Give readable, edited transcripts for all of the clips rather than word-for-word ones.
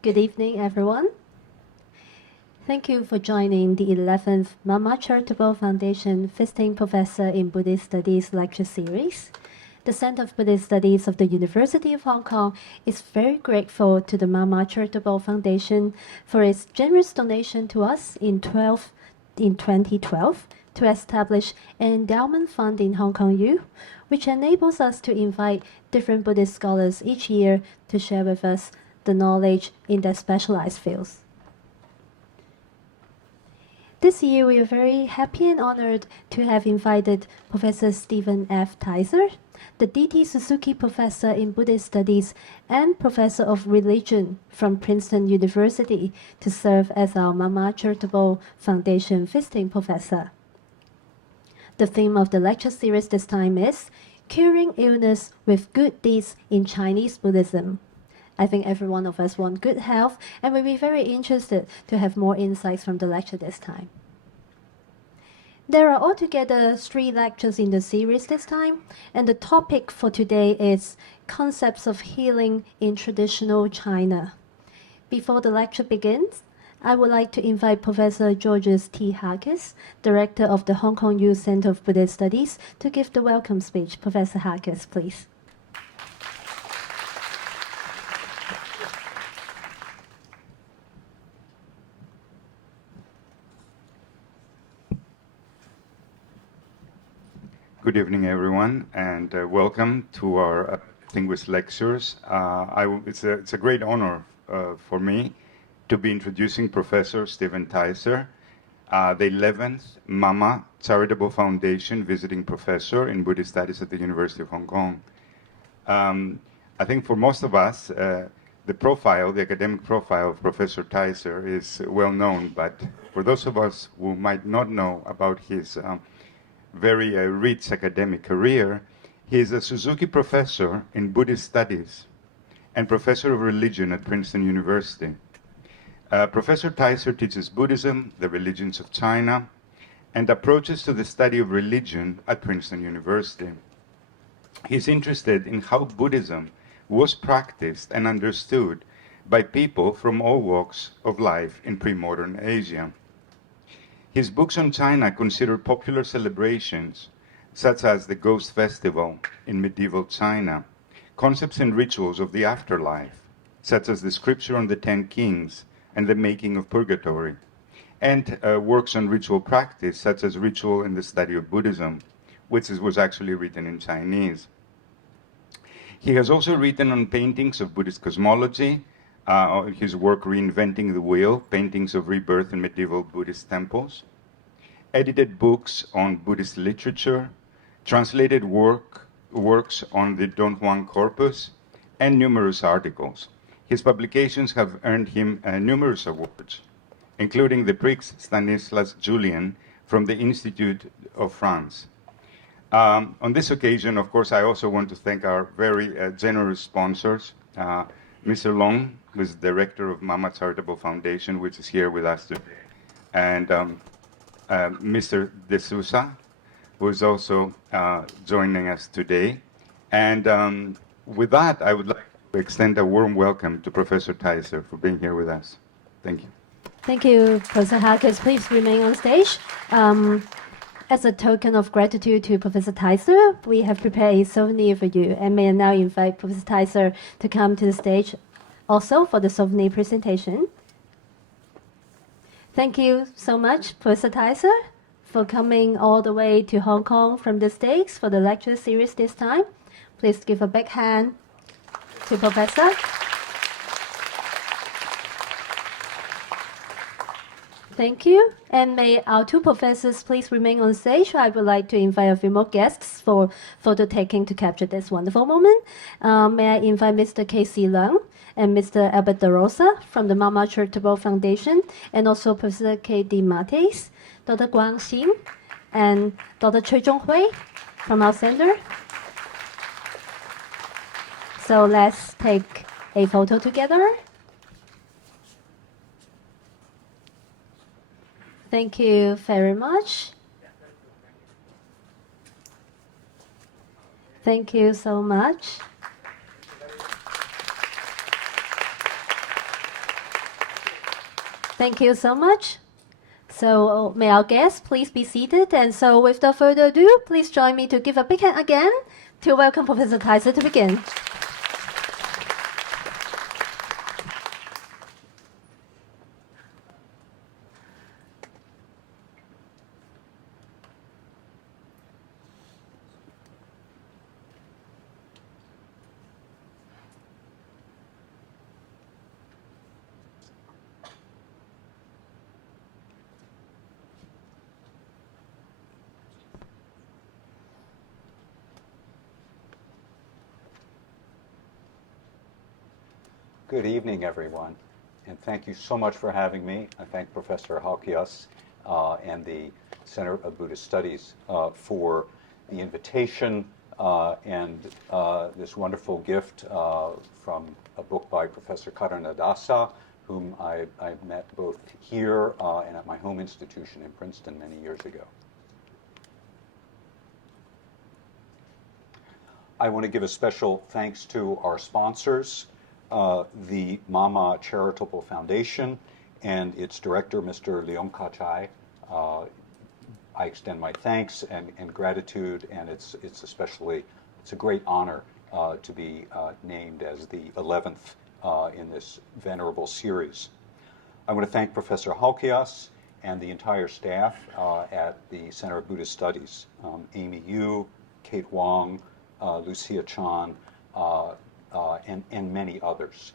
Good evening, everyone. Thank you for joining the 11th Mama Charitable Foundation Visiting Professor in Buddhist Studies lecture series. The Center of Buddhist Studies of the University of Hong Kong is very grateful to the Mama Charitable Foundation for its generous donation to us in 2012 to establish an endowment fund in Hong Kong U, which enables us to invite different Buddhist scholars each year to share with us the knowledge in their specialized fields. This year, we are very happy and honored to have invited Professor Stephen F. Teiser, the D.T. Suzuki Professor in Buddhist Studies and Professor of Religion from Princeton University, to serve as our Mama Charitable Foundation Visiting Professor. The theme of the lecture series this time is Curing Illness with Good Deeds in Chinese Buddhism. I think every one of us want good health, and we'll be very interested to have more insights from the lecture this time. There are altogether 3 lectures in the series this time, and the topic for today is Concepts of Healing in Traditional China. Before the lecture begins, I would like to invite Professor Georges T. Harkis, Director of the Hong Kong U Center of Buddhist Studies, to give the welcome speech. Professor Harkis, please. Good evening, everyone, and welcome to our distinguished lectures. It's a great honor for me to be introducing Professor Stephen Teiser, the 11th Mama Charitable Foundation Visiting Professor in Buddhist Studies at the University of Hong Kong. I think for most of us, the academic profile of Professor Teiser is well known, but for those of us who might not know about his very rich academic career, he is a Suzuki Professor in Buddhist Studies and Professor of Religion at Princeton University. Professor Teiser teaches Buddhism, the religions of China, and approaches to the study of religion at Princeton University. He's interested in how Buddhism was practiced and understood by people from all walks of life in premodern Asia. His books on China consider popular celebrations, such as the Ghost Festival in medieval China, concepts and rituals of the afterlife, such as the Scripture on the 10 Kings and the Making of Purgatory, and works on ritual practice, such as Ritual in the Study of Buddhism, which was actually written in Chinese. He has also written on paintings of Buddhist cosmology, his work Reinventing the Wheel, Paintings of Rebirth in Medieval Buddhist Temples, edited books on Buddhist literature, translated works on the Dunhuang corpus, and numerous articles. His publications have earned him numerous awards, including the Prix Stanislas Julien from the Institute of France. On this occasion, of course, I also want to thank our very generous sponsors, Mr. Long, who is Director of Mama Charitable Foundation, which is here with us today, and Mr. De Sousa, who is also joining us today. And with that, I would like to extend a warm welcome to Professor Teiser for being here with us. Thank you. Thank you, Professor Harkis. Please remain on stage. As a token of gratitude to Professor Teiser, we have prepared a souvenir for you, and may I now invite Professor Teiser to come to the stage also for the souvenir presentation. Thank you so much, Professor Teiser, for coming all the way to Hong Kong from the States for the lecture series this time. Please give a big hand to Professor. Thank you. And may our 2 professors please remain on stage. I would like to invite a few more guests for photo taking to capture this wonderful moment. May I invite Mr. K.C. Leung and Mr. Albert De Rosa from the Mama Charitable Foundation, and also Professor K.D. Mates, Dr. Guang Xin, and Dr. Chui Zhonghui from our center. So let's take a photo together. Thank you very much. Thank you so much. Thank you so much. So may our guests please be seated. And so without further ado, please join me to give a big hand again to welcome Professor Teiser to begin. Good evening, everyone, and thank you so much for having me. I thank Professor Halkias and the Center of Buddhist Studies for the invitation and this wonderful gift from a book by Professor Karanadasa, whom I met both here and at my home institution in Princeton many years ago. I want to give a special thanks to our sponsors, the Mama Charitable Foundation and its director, Mr. Leong Kachai. I extend my thanks and gratitude, and it's a great honor to be named as the 11th in this venerable series. I want to thank Professor Halkias and the entire staff at the Center of Buddhist Studies, Amy Yu, Kate Wong, Lucia Chan, and many others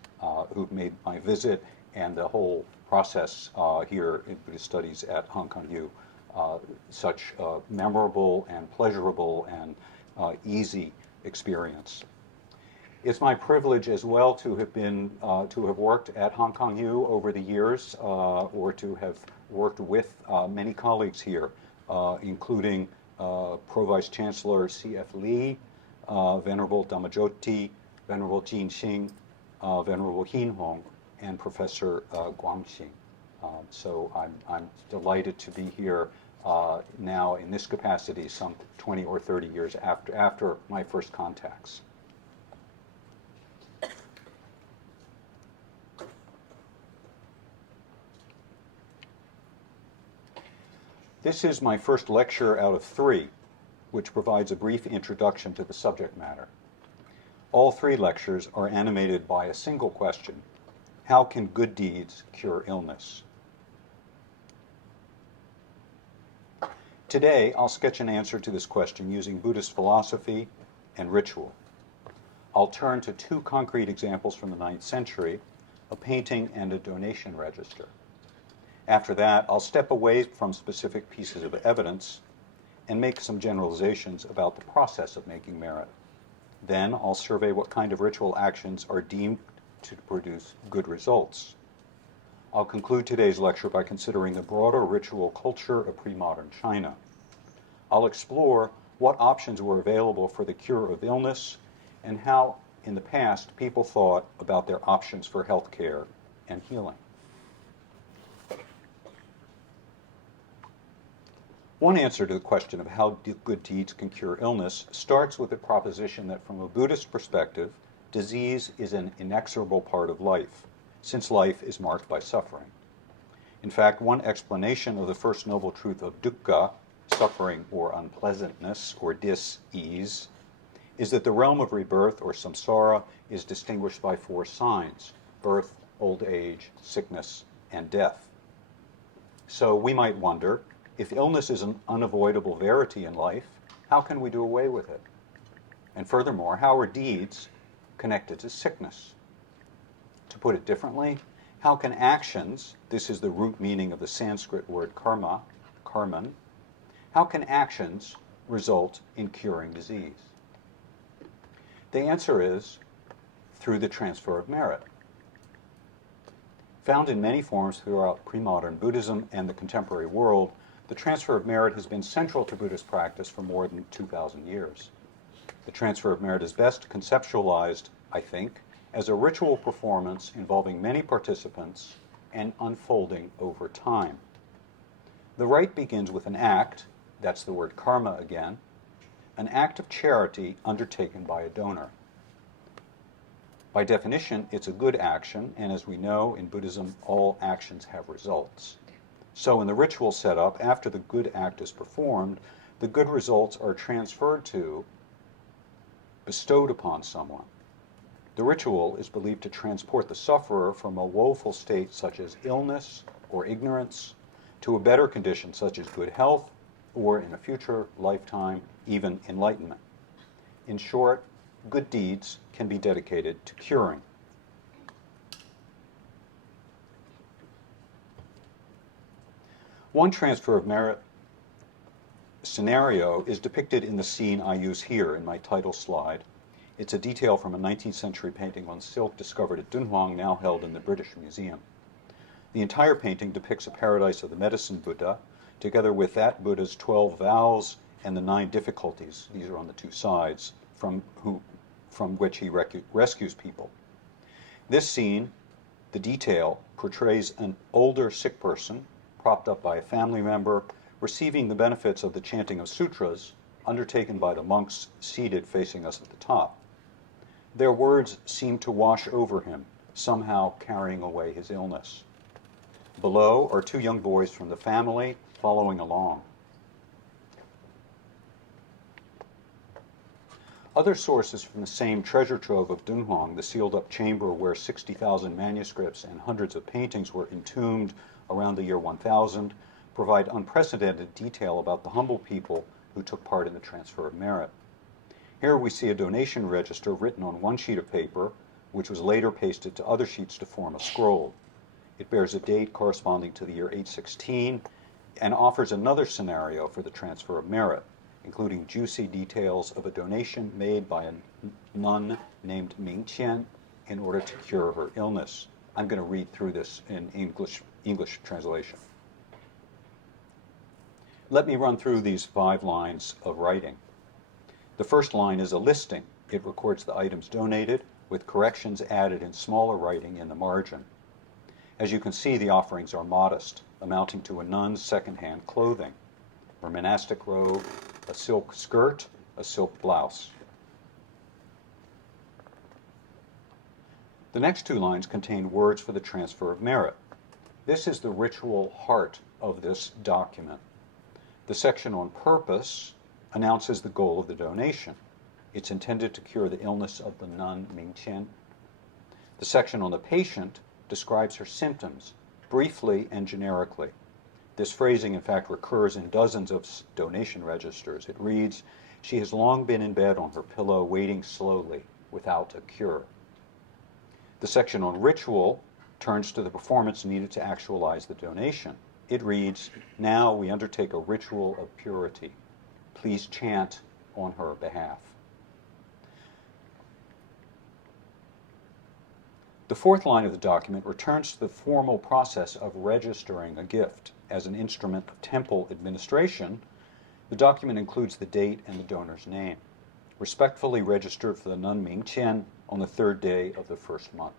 who've made my visit and the whole process here in Buddhist Studies at Hong Kong U such a memorable and pleasurable and easy experience. It's my privilege as well to have worked at Hong Kong U over the years, or to have worked with many colleagues here, including Pro Vice Chancellor C.F. Lee, Venerable Dhammajoti, Venerable Jin Xing, Venerable Hin Hong, and Professor Guang Xing. So I'm delighted to be here now in this capacity some 20 or 30 years after my first contacts. This is my first lecture out of 3, which provides a brief introduction to the subject matter. All 3 lectures are animated by a single question: how can good deeds cure illness? Today, I'll sketch an answer to this question using Buddhist philosophy and ritual. I'll turn to 2 concrete examples from the 9th century, a painting and a donation register. After that, I'll step away from specific pieces of evidence and make some generalizations about the process of making merit. Then I'll survey what kind of ritual actions are deemed to produce good results. I'll conclude today's lecture by considering the broader ritual culture of pre-modern China. I'll explore what options were available for the cure of illness and how, in the past, people thought about their options for health care and healing. One answer to the question of how good deeds can cure illness starts with the proposition that from a Buddhist perspective, disease is an inexorable part of life, since life is marked by suffering. In fact, one explanation of the first noble truth of dukkha, suffering or unpleasantness or dis-ease, is that the realm of rebirth or samsara is distinguished by 4 signs: birth, old age, sickness, and death. So we might wonder, if illness is an unavoidable verity in life, how can we do away with it? And furthermore, how are deeds connected to sickness? To put it differently, how can actions, this is the root meaning of the Sanskrit word karma, karman, how can actions result in curing disease? The answer is through the transfer of merit. Found in many forms throughout pre-modern Buddhism and the contemporary world, the transfer of merit has been central to Buddhist practice for more than 2,000 years. The transfer of merit is best conceptualized, I think, as a ritual performance involving many participants and unfolding over time. The rite begins with an act, that's the word karma again, an act of charity undertaken by a donor. By definition, it's a good action, and as we know, in Buddhism, all actions have results. So in the ritual setup, after the good act is performed, the good results are transferred to, bestowed upon someone. The ritual is believed to transport the sufferer from a woeful state such as illness or ignorance to a better condition such as good health, or in a future lifetime, even enlightenment. In short, good deeds can be dedicated to curing. One transfer of merit scenario is depicted in the scene I use here in my title slide. It's a detail from a 19th century painting on silk discovered at Dunhuang, now held in the British Museum. The entire painting depicts a paradise of the medicine Buddha, together with that Buddha's 12 vows and the 9 difficulties, these are on the two sides, from which he rescues people. This scene, the detail, portrays an older sick person, propped up by a family member, receiving the benefits of the chanting of sutras, undertaken by the monks seated facing us at the top. Their words seem to wash over him, somehow carrying away his illness. Below are 2 young boys from the family following along. Other sources from the same treasure trove of Dunhuang, the sealed-up chamber where 60,000 manuscripts and hundreds of paintings were entombed around the year 1000, provide unprecedented detail about the humble people who took part in the transfer of merit. Here we see a donation register written on one sheet of paper, which was later pasted to other sheets to form a scroll. It bears a date corresponding to the year 816 and offers another scenario for the transfer of merit, including juicy details of a donation made by a nun named Ming Qian in order to cure her illness. I'm going to read through this in English translation. Let me run through these 5 lines of writing. The first line is a listing. It records the items donated, with corrections added in smaller writing in the margin. As you can see, the offerings are modest, amounting to a nun's second-hand clothing, her monastic robe, a silk skirt, a silk blouse. The next 2 lines contain words for the transfer of merit. This is the ritual heart of this document. The section on purpose announces the goal of the donation. It's intended to cure the illness of the nun Ming Qian. The section on the patient describes her symptoms, briefly and generically. This phrasing, in fact, recurs in dozens of donation registers. It reads, "She has long been in bed on her pillow, waiting slowly, without a cure." The section on ritual turns to the performance needed to actualize the donation. It reads, "Now we undertake a ritual of purity. Please chant on her behalf." The 4th line of the document returns to the formal process of registering a gift. As an instrument of temple administration, the document includes the date and the donor's name, respectfully registered for the nun Ming Qian on the 3rd day of the 1st month.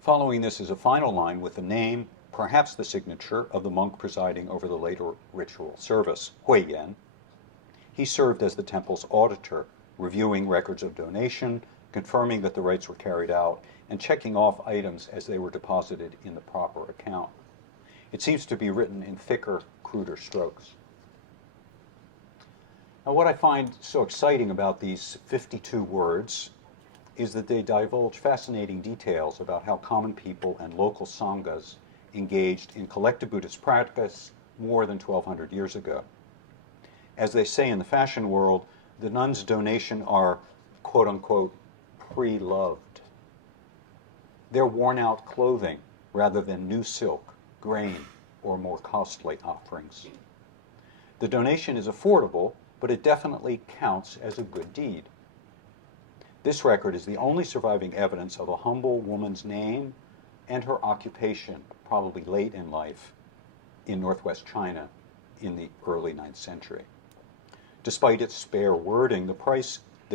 Following this is a final line with the name, perhaps the signature, of the monk presiding over the later ritual service, Hui Yan. He served as the temple's auditor, reviewing records of donation, confirming that the rites were carried out, and checking off items as they were deposited in the proper account. It seems to be written in thicker, cruder strokes. Now, what I find so exciting about these 52 words is that they divulge fascinating details about how common people and local sanghas engaged in collective Buddhist practice more than 1,200 years ago. As they say in the fashion world, the nuns' donation are, quote-unquote, pre-loved. They're worn-out clothing rather than new silk, grain, or more costly offerings. The donation is affordable, but it definitely counts as a good deed. This record is the only surviving evidence of a humble woman's name and her occupation, probably late in life, in northwest China in the early 9th century. Despite its spare wording, the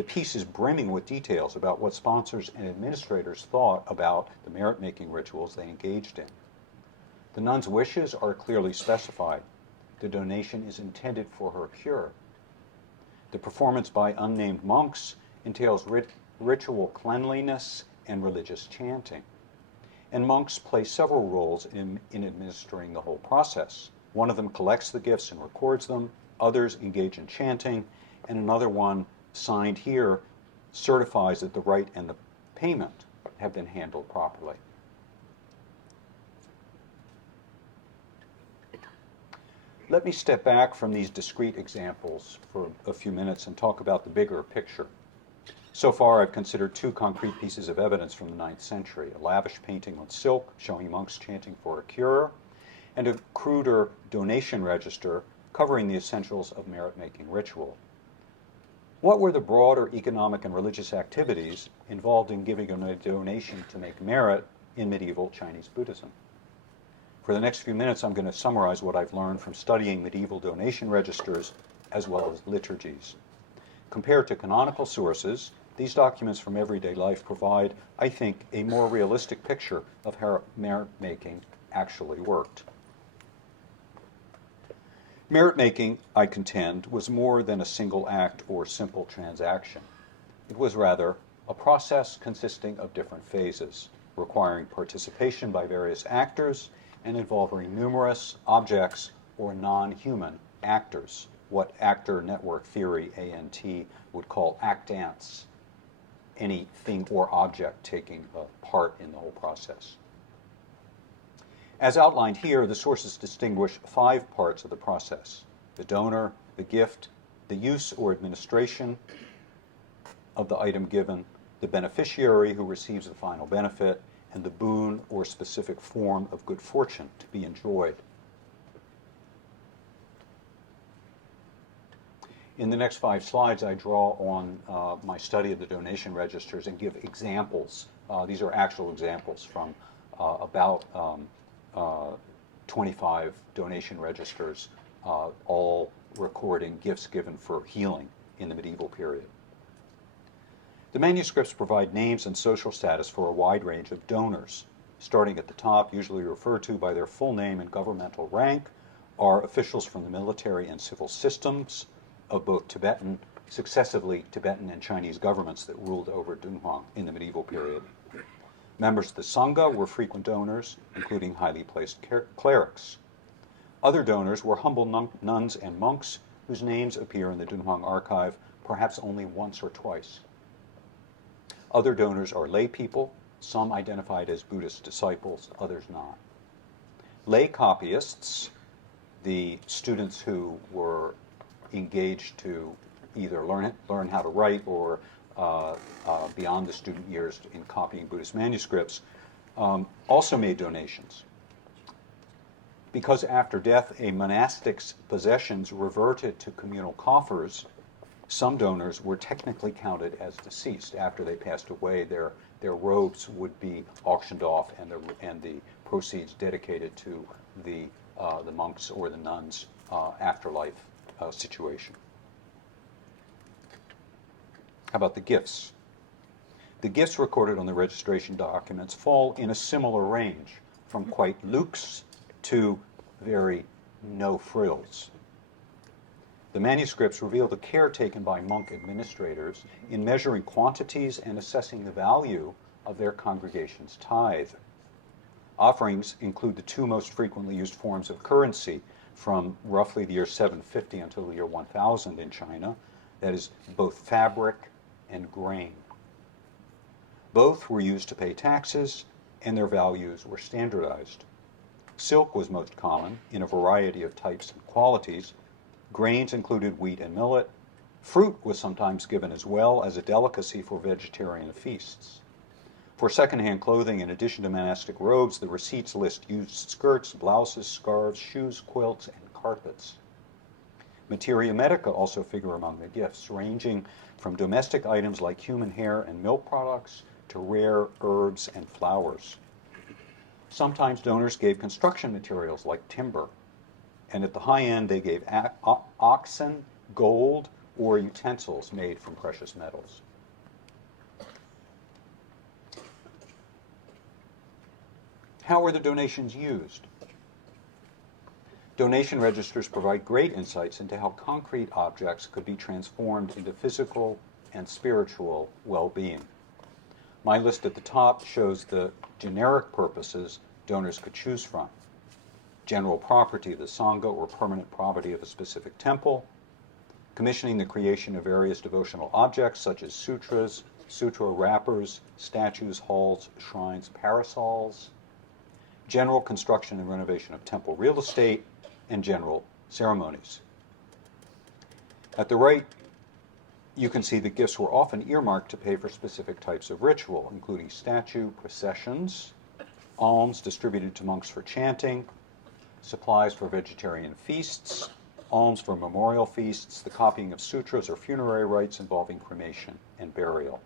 piece is brimming with details about what sponsors and administrators thought about the merit-making rituals they engaged in. The nun's wishes are clearly specified. The donation is intended for her cure. The performance by unnamed monks entails ritual cleanliness and religious chanting. And monks play several roles in administering the whole process. One of them collects the gifts and records them, others engage in chanting, and another one, signed here, certifies that the rite and the payment have been handled properly. Let me step back from these discrete examples for a few minutes and talk about the bigger picture. So far, I've considered two concrete pieces of evidence from the 9th century, a lavish painting on silk showing monks chanting for a cure, and a cruder donation register covering the essentials of merit-making ritual. What were the broader economic and religious activities involved in giving a donation to make merit in medieval Chinese Buddhism? For the next few minutes, I'm going to summarize what I've learned from studying medieval donation registers as well as liturgies. Compared to canonical sources, these documents from everyday life provide, I think, a more realistic picture of how merit-making actually worked. Merit-making, I contend, was more than a single act or simple transaction. It was rather a process consisting of different phases, requiring participation by various actors and involving numerous objects or non-human actors, what actor network theory, ANT, would call actants, any thing or object taking a part in the whole process. As outlined here, the sources distinguish 5 parts of the process: the donor, the gift, the use or administration of the item given, the beneficiary who receives the final benefit, and the boon or specific form of good fortune to be enjoyed. In the next 5 slides, I draw on my study of the donation registers and give examples. These are actual examples from about 25 donation registers, all recording gifts given for healing in the medieval period. The manuscripts provide names and social status for a wide range of donors. Starting at the top, usually referred to by their full name and governmental rank, are officials from the military and civil systems of both successively Tibetan and Chinese governments that ruled over Dunhuang in the medieval period. Members of the Sangha were frequent donors, including highly placed clerics. Other donors were humble nuns and monks whose names appear in the Dunhuang archive perhaps only once or twice. Other donors are lay people, some identified as Buddhist disciples, others not. Lay copyists, the students who were engaged to either learn how to write or beyond the student years in copying Buddhist manuscripts, also made donations. Because after death, a monastic's possessions reverted to communal coffers, some donors were technically counted as deceased. After they passed away, their robes would be auctioned off and the proceeds dedicated to the monks or the nuns' afterlife situation. How about the gifts? The gifts recorded on the registration documents fall in a similar range, from quite luxe to very no frills. The manuscripts reveal the care taken by monk administrators in measuring quantities and assessing the value of their congregation's tithe. Offerings include the 2 most frequently used forms of currency from roughly the year 750 until the year 1000 in China, that is, both fabric and grain. Both were used to pay taxes, and their values were standardized. Silk was most common in a variety of types and qualities. Grains included wheat and millet. Fruit was sometimes given as well as a delicacy for vegetarian feasts. For second-hand clothing, in addition to monastic robes, the receipts list used skirts, blouses, scarves, shoes, quilts, and carpets. Materia medica also figure among the gifts, ranging from domestic items like human hair and milk products to rare herbs and flowers. Sometimes donors gave construction materials like timber, and at the high end they gave oxen, gold, or utensils made from precious metals. How were the donations used? Donation registers provide great insights into how concrete objects could be transformed into physical and spiritual well-being. My list at the top shows the generic purposes donors could choose from: general property of the Sangha or permanent property of a specific temple, commissioning the creation of various devotional objects such as sutras, sutra wrappers, statues, halls, shrines, parasols, general construction and renovation of temple real estate, and general ceremonies. At the right, you can see that gifts were often earmarked to pay for specific types of ritual, including statue processions, alms distributed to monks for chanting, supplies for vegetarian feasts, alms for memorial feasts, the copying of sutras or funerary rites involving cremation and burial.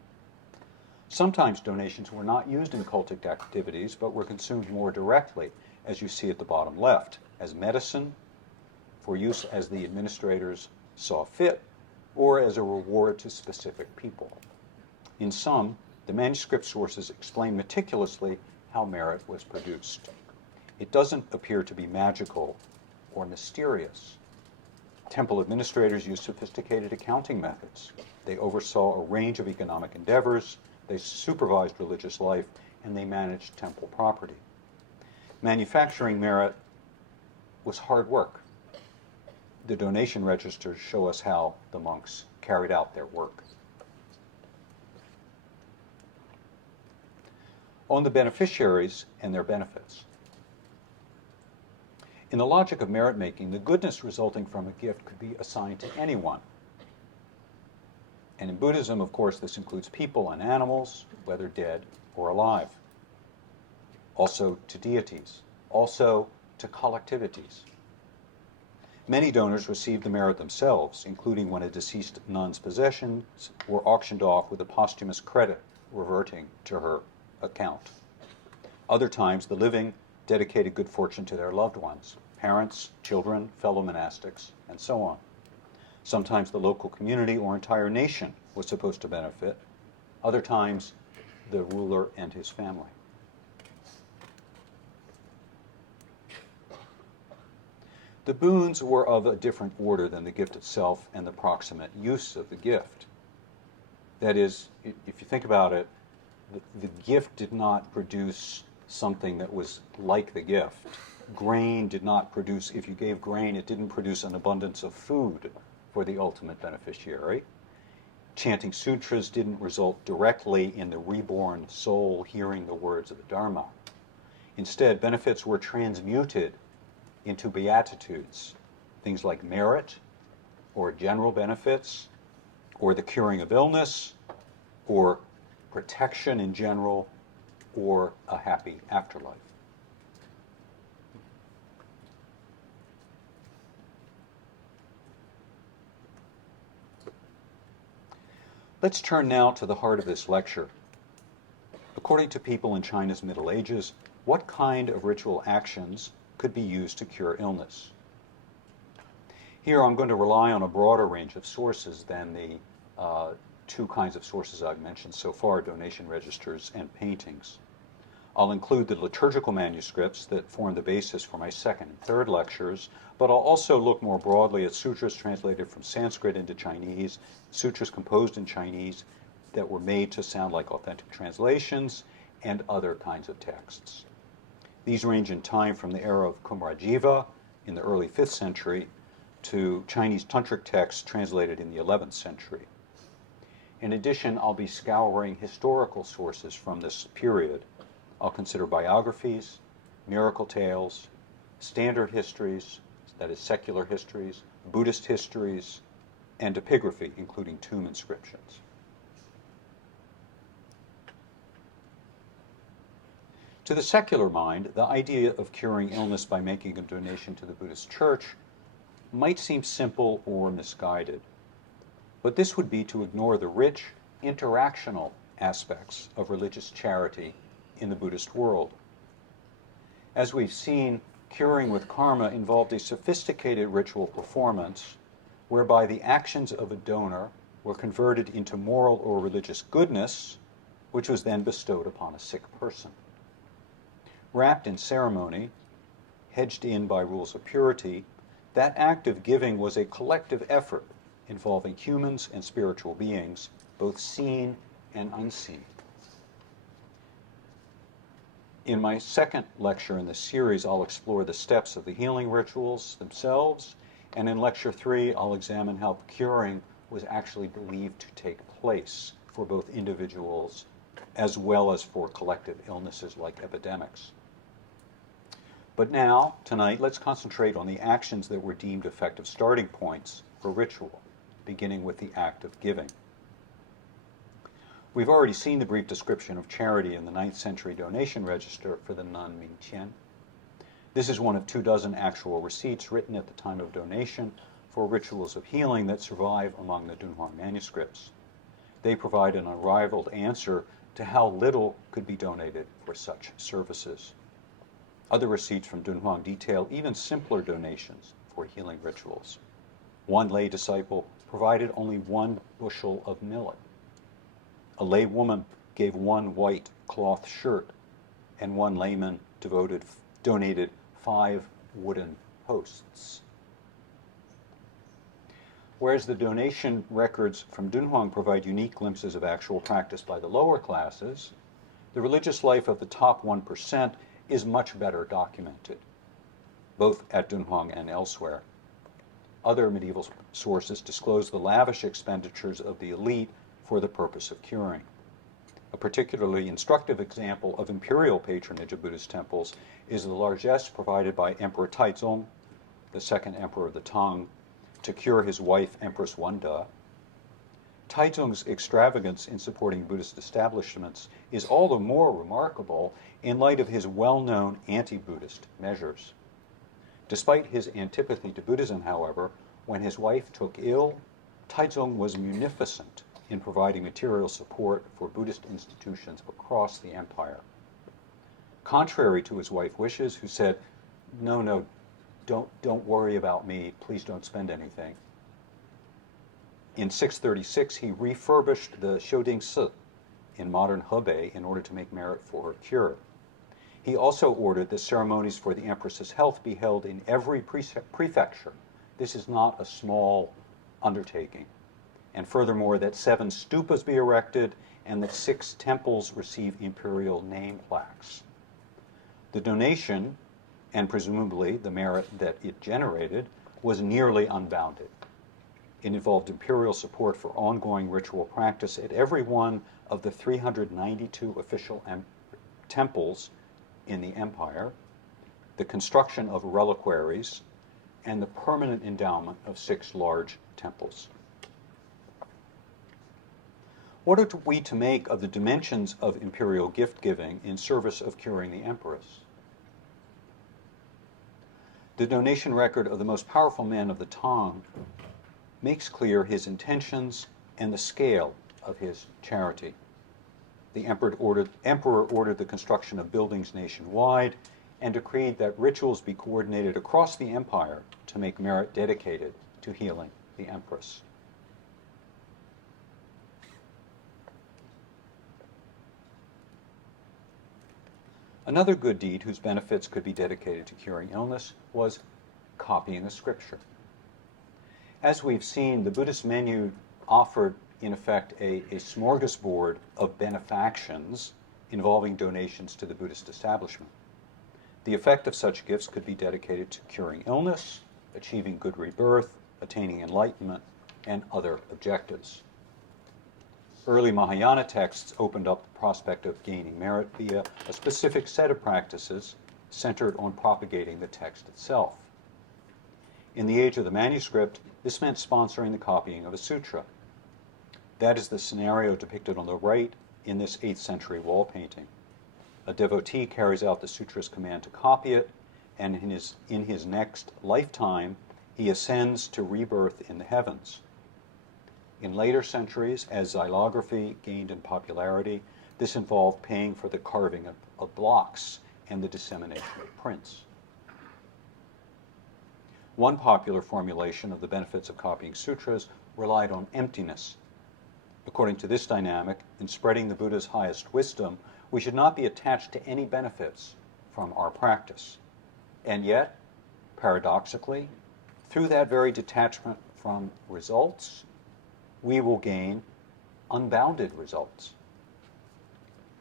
Sometimes donations were not used in cultic activities, but were consumed more directly, as you see at the bottom left, as medicine, for use as the administrators saw fit, or as a reward to specific people. In sum, the manuscript sources explain meticulously how merit was produced. It doesn't appear to be magical or mysterious. Temple administrators used sophisticated accounting methods. They oversaw a range of economic endeavors, they supervised religious life, and they managed temple property. Manufacturing merit was hard work. The donation registers show us how the monks carried out their work. On the beneficiaries and their benefits. In the logic of merit making, the goodness resulting from a gift could be assigned to anyone. And in Buddhism, of course, this includes people and animals, whether dead or alive. Also to deities, also to collectivities. Many donors received the merit themselves, including when a deceased nun's possessions were auctioned off with a posthumous credit reverting to her account. Other times, the living dedicated good fortune to their loved ones, parents, children, fellow monastics, and so on. Sometimes the local community or entire nation was supposed to benefit. Other times, the ruler and his family. The boons were of a different order than the gift itself and the proximate use of the gift. That is, if you think about it, the gift did not produce something that was like the gift. Grain did not produce, if you gave grain, it didn't produce an abundance of food for the ultimate beneficiary. Chanting sutras didn't result directly in the reborn soul hearing the words of the Dharma. Instead, benefits were transmuted into beatitudes, things like merit, or general benefits, or the curing of illness, or protection in general, or a happy afterlife. Let's turn now to the heart of this lecture. According to people in China's Middle Ages, what kind of ritual actions could be used to cure illness? Here I'm going to rely on a broader range of sources than the two kinds of sources I've mentioned so far, donation registers and paintings. I'll include the liturgical manuscripts that form the basis for my second and third lectures, but I'll also look more broadly at sutras translated from Sanskrit into Chinese, sutras composed in Chinese that were made to sound like authentic translations, and other kinds of texts. These range in time from the era of Kumarajiva in the early 5th century to Chinese tantric texts translated in the 11th century. In addition, I'll be scouring historical sources from this period. I'll consider biographies, miracle tales, standard histories, that is secular histories, Buddhist histories, and epigraphy, including tomb inscriptions. To the secular mind, the idea of curing illness by making a donation to the Buddhist church might seem simple or misguided, but this would be to ignore the rich interactional aspects of religious charity in the Buddhist world. As we've seen, curing with karma involved a sophisticated ritual performance whereby the actions of a donor were converted into moral or religious goodness, which was then bestowed upon a sick person. Wrapped in ceremony, hedged in by rules of purity, that act of giving was a collective effort involving humans and spiritual beings, both seen and unseen. In my second lecture in this series, I'll explore the steps of the healing rituals themselves, and in lecture 3, I'll examine how curing was actually believed to take place for both individuals as well as for collective illnesses like epidemics. But now, tonight, let's concentrate on the actions that were deemed effective starting points for ritual, beginning with the act of giving. We've already seen the brief description of charity in the 9th century donation register for the nun Mingqian. This is one of 24 actual receipts written at the time of donation for rituals of healing that survive among the Dunhuang manuscripts. They provide an unrivaled answer to how little could be donated for such services. Other receipts from Dunhuang detail even simpler donations for healing rituals. One lay disciple provided only 1 bushel of millet. A lay woman gave 1 white cloth shirt, and 1 layman donated 5 wooden posts. Whereas the donation records from Dunhuang provide unique glimpses of actual practice by the lower classes, the religious life of the top 1% is much better documented, both at Dunhuang and elsewhere. Other medieval sources disclose the lavish expenditures of the elite for the purpose of curing. A particularly instructive example of imperial patronage of Buddhist temples is the largesse provided by Emperor Taizer, the second emperor of the Tang, to cure his wife, Empress Wanda. Taizong's extravagance in supporting Buddhist establishments is all the more remarkable in light of his well-known anti-Buddhist measures. Despite his antipathy to Buddhism, however, when his wife took ill, Taizong was munificent in providing material support for Buddhist institutions across the empire. Contrary to his wife's wishes, who said, no, don't worry about me, please don't spend anything. In 636, he refurbished the Shouding-si in modern Hebei in order to make merit for her cure. He also ordered that ceremonies for the empress's health be held in every prefecture. This is not a small undertaking. And furthermore, that 7 stupas be erected and that 6 temples receive imperial name plaques. The donation, and presumably the merit that it generated, was nearly unbounded. It involved imperial support for ongoing ritual practice at every one of the 392 official temples in the empire, the construction of reliquaries, and the permanent endowment of 6 large temples. What are we to make of the dimensions of imperial gift-giving in service of curing the empress? The donation record of the most powerful man of the Tang makes clear his intentions and the scale of his charity. The emperor ordered the construction of buildings nationwide and decreed that rituals be coordinated across the empire to make merit dedicated to healing the empress. Another good deed whose benefits could be dedicated to curing illness was copying the scripture. As we've seen, the Buddhist menu offered, in effect, a smorgasbord of benefactions involving donations to the Buddhist establishment. The effect of such gifts could be dedicated to curing illness, achieving good rebirth, attaining enlightenment, and other objectives. Early Mahayana texts opened up the prospect of gaining merit via a specific set of practices centered on propagating the text itself. In the age of the manuscript, this meant sponsoring the copying of a sutra. That is the scenario depicted on the right in this 8th century wall painting. A devotee carries out the sutra's command to copy it, and in his next lifetime, he ascends to rebirth in the heavens. In later centuries, as xylography gained in popularity, this involved paying for the carving of blocks and the dissemination of prints. One popular formulation of the benefits of copying sutras relied on emptiness. According to this dynamic, in spreading the Buddha's highest wisdom, we should not be attached to any benefits from our practice. And yet, paradoxically, through that very detachment from results, we will gain unbounded results.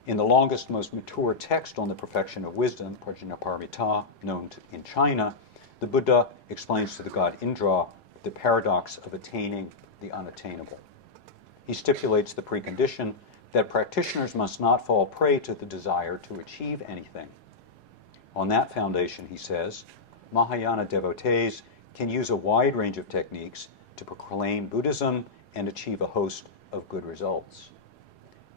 In the longest, most mature text on the perfection of wisdom, Prajnaparamita, known in China, the Buddha explains to the god Indra the paradox of attaining the unattainable. He stipulates the precondition that practitioners must not fall prey to the desire to achieve anything. On that foundation, he says, Mahayana devotees can use a wide range of techniques to proclaim Buddhism and achieve a host of good results.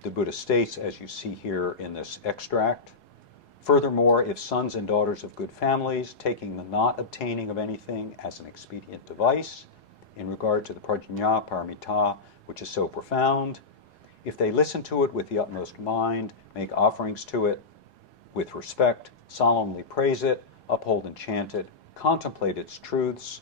The Buddha states, as you see here in this extract, furthermore, if sons and daughters of good families, taking the not obtaining of anything as an expedient device, in regard to the prajna paramita, which is so profound, if they listen to it with the utmost mind, make offerings to it with respect, solemnly praise it, uphold and chant it, contemplate its truths,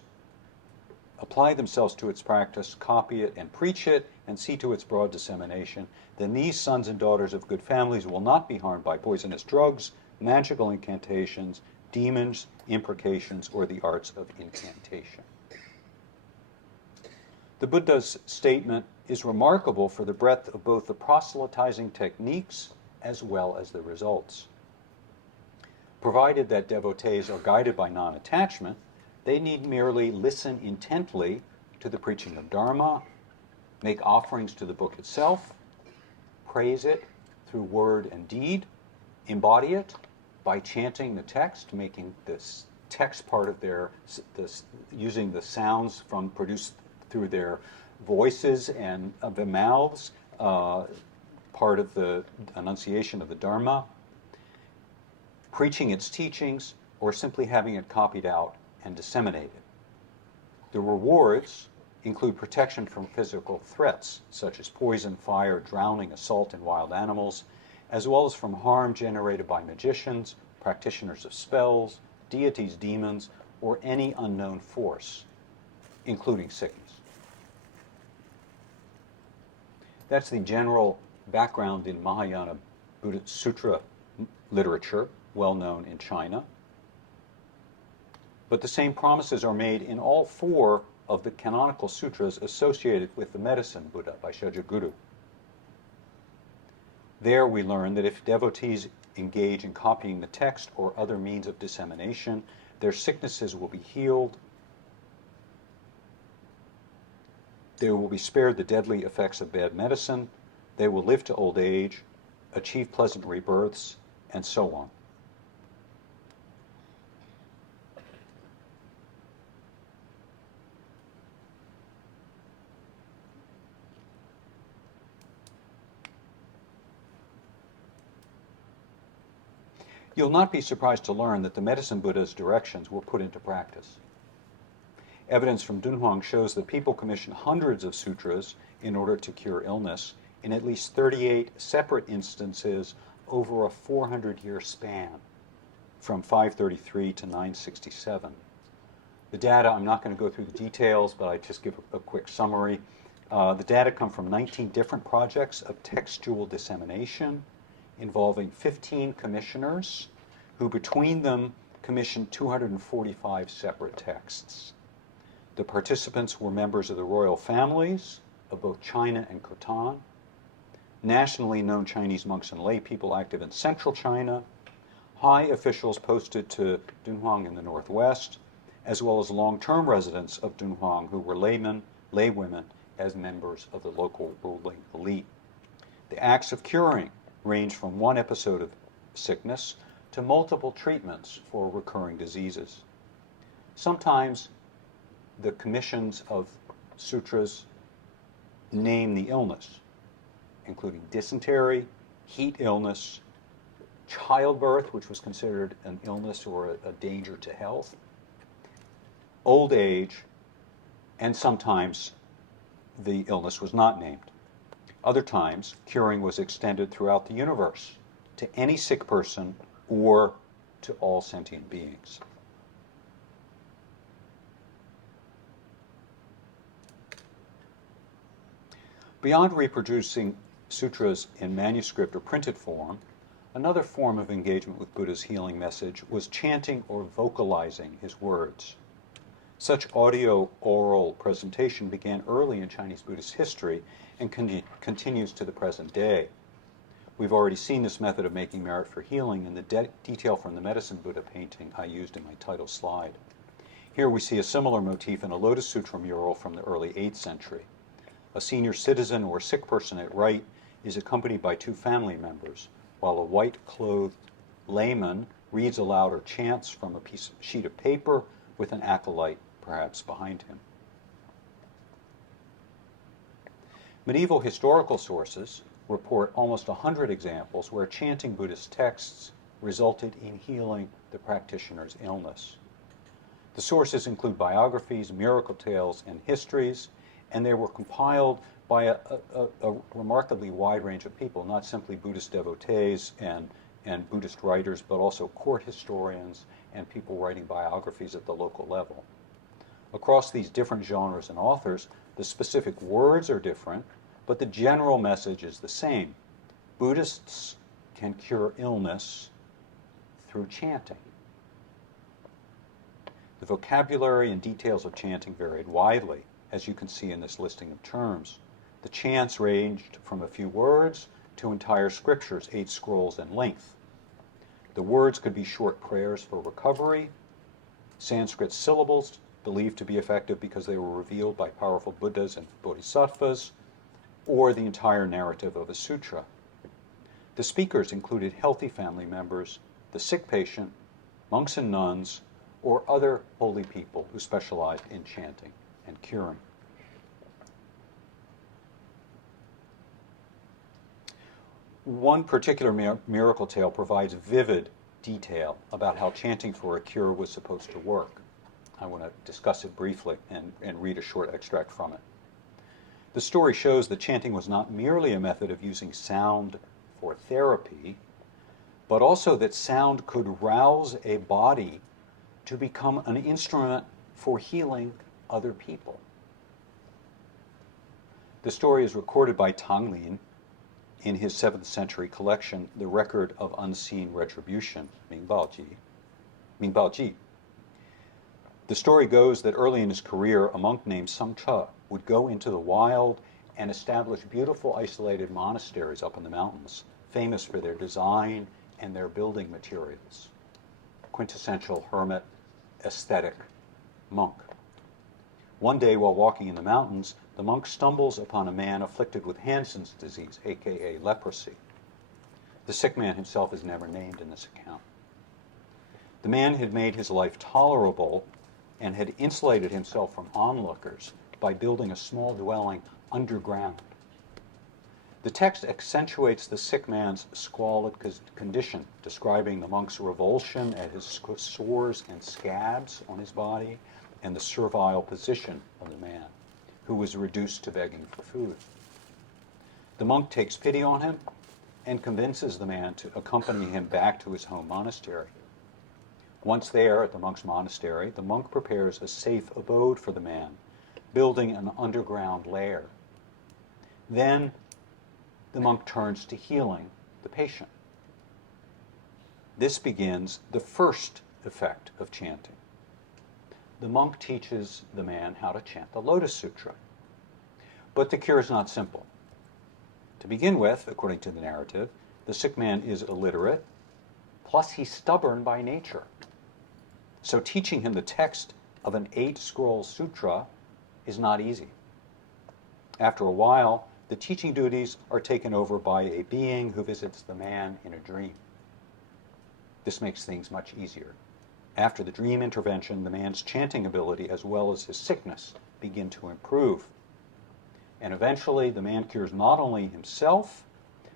apply themselves to its practice, copy it and preach it, and see to its broad dissemination, then these sons and daughters of good families will not be harmed by poisonous drugs, magical incantations, demons, imprecations, or the arts of incantation. The Buddha's statement is remarkable for the breadth of both the proselytizing techniques as well as the results. Provided that devotees are guided by non-attachment, they need merely listen intently to the preaching of Dharma, make offerings to the book itself, praise it through word and deed, embody it by chanting the text, making this text part of using the sounds produced through their voices and of the mouths, part of the enunciation of the Dharma, preaching its teachings, or simply having it copied out and disseminated. The rewards include protection from physical threats, such as poison, fire, drowning, assault, and wild animals, as well as from harm generated by magicians, practitioners of spells, deities, demons, or any unknown force, including sickness. That's the general background in Mahayana Buddhist Sutra literature, well known in China. But the same promises are made in all four of the canonical sutras associated with the medicine Buddha by Shajaguru. There we learn that if devotees engage in copying the text or other means of dissemination, their sicknesses will be healed, they will be spared the deadly effects of bad medicine, they will live to old age, achieve pleasant rebirths, and so on. You'll not be surprised to learn that the medicine Buddha's directions were put into practice. Evidence from Dunhuang shows that people commissioned hundreds of sutras in order to cure illness in at least 38 separate instances over a 400-year span, from 533 to 967. The data, I'm not going to go through the details, but I just give a quick summary. The data come from 19 different projects of textual dissemination, involving 15 commissioners who between them commissioned 245 separate texts. The participants were members of the royal families of both China and Khotan, nationally known Chinese monks and lay people active in central China, high officials posted to Dunhuang in the northwest, as well as long-term residents of Dunhuang who were laymen, laywomen, as members of the local ruling elite. The acts of curing range from one episode of sickness to multiple treatments for recurring diseases. Sometimes the commissions of sutras name the illness, including dysentery, heat illness, childbirth, which was considered an illness or a danger to health, old age, and sometimes the illness was not named. Other times, curing was extended throughout the universe to any sick person or to all sentient beings. Beyond reproducing sutras in manuscript or printed form, Another form of engagement with Buddha's healing message was chanting or vocalizing his words. Such audio-oral presentation began early in Chinese Buddhist history and continues to the present day. We've already seen this method of making merit for healing in the detail from the Medicine Buddha painting I used in my title slide. Here we see a similar motif in a Lotus Sutra mural from the early 8th century. A senior citizen or sick person at rite is accompanied by 2 family members, while a white-clothed layman reads aloud or chants from a sheet of paper with an acolyte perhaps behind him. Medieval historical sources report almost 100 examples where chanting Buddhist texts resulted in healing the practitioner's illness. The sources include biographies, miracle tales, and histories, and they were compiled by a remarkably wide range of people, not simply Buddhist devotees and Buddhist writers, but also court historians and people writing biographies at the local level. Across these different genres and authors, the specific words are different, but the general message is the same. Buddhists can cure illness through chanting. The vocabulary and details of chanting varied widely, as you can see in this listing of terms. The chants ranged from a few words to entire scriptures, 8 scrolls in length. The words could be short prayers for recovery, Sanskrit syllables believed to be effective because they were revealed by powerful Buddhas and Bodhisattvas, or the entire narrative of a sutra. The speakers included healthy family members, the sick patient, monks and nuns, or other holy people who specialized in chanting and curing. One particular miracle tale provides vivid detail about how chanting for a cure was supposed to work. I want to discuss it briefly and read a short extract from it. The story shows that chanting was not merely a method of using sound for therapy, but also that sound could rouse a body to become an instrument for healing other people. The story is recorded by Tang Lin in his 7th century collection, The Record of Unseen Retribution, Mingbaoji. The story goes that early in his career, a monk named Sung Cha would go into the wild and establish beautiful isolated monasteries up in the mountains, famous for their design and their building materials. Quintessential hermit, aesthetic monk. One day while walking in the mountains, the monk stumbles upon a man afflicted with Hansen's disease, aka leprosy. The sick man himself is never named in this account. The man had made his life tolerable and had insulated himself from onlookers by building a small dwelling underground. The text accentuates the sick man's squalid condition, describing the monk's revulsion at his sores and scabs on his body and the servile position of the man, who was reduced to begging for food. The monk takes pity on him and convinces the man to accompany him back to his home monastery. Once there at the monk's monastery, the monk prepares a safe abode for the man, building an underground lair. Then the monk turns to healing the patient. This begins the first effect of chanting. The monk teaches the man how to chant the Lotus Sutra. But the cure is not simple. To begin with, according to the narrative, the sick man is illiterate, plus he's stubborn by nature. So teaching him the text of an 8-scroll sutra is not easy. After a while, the teaching duties are taken over by a being who visits the man in a dream. This makes things much easier. After the dream intervention, the man's chanting ability as well as his sickness begin to improve. And eventually, the man cures not only himself,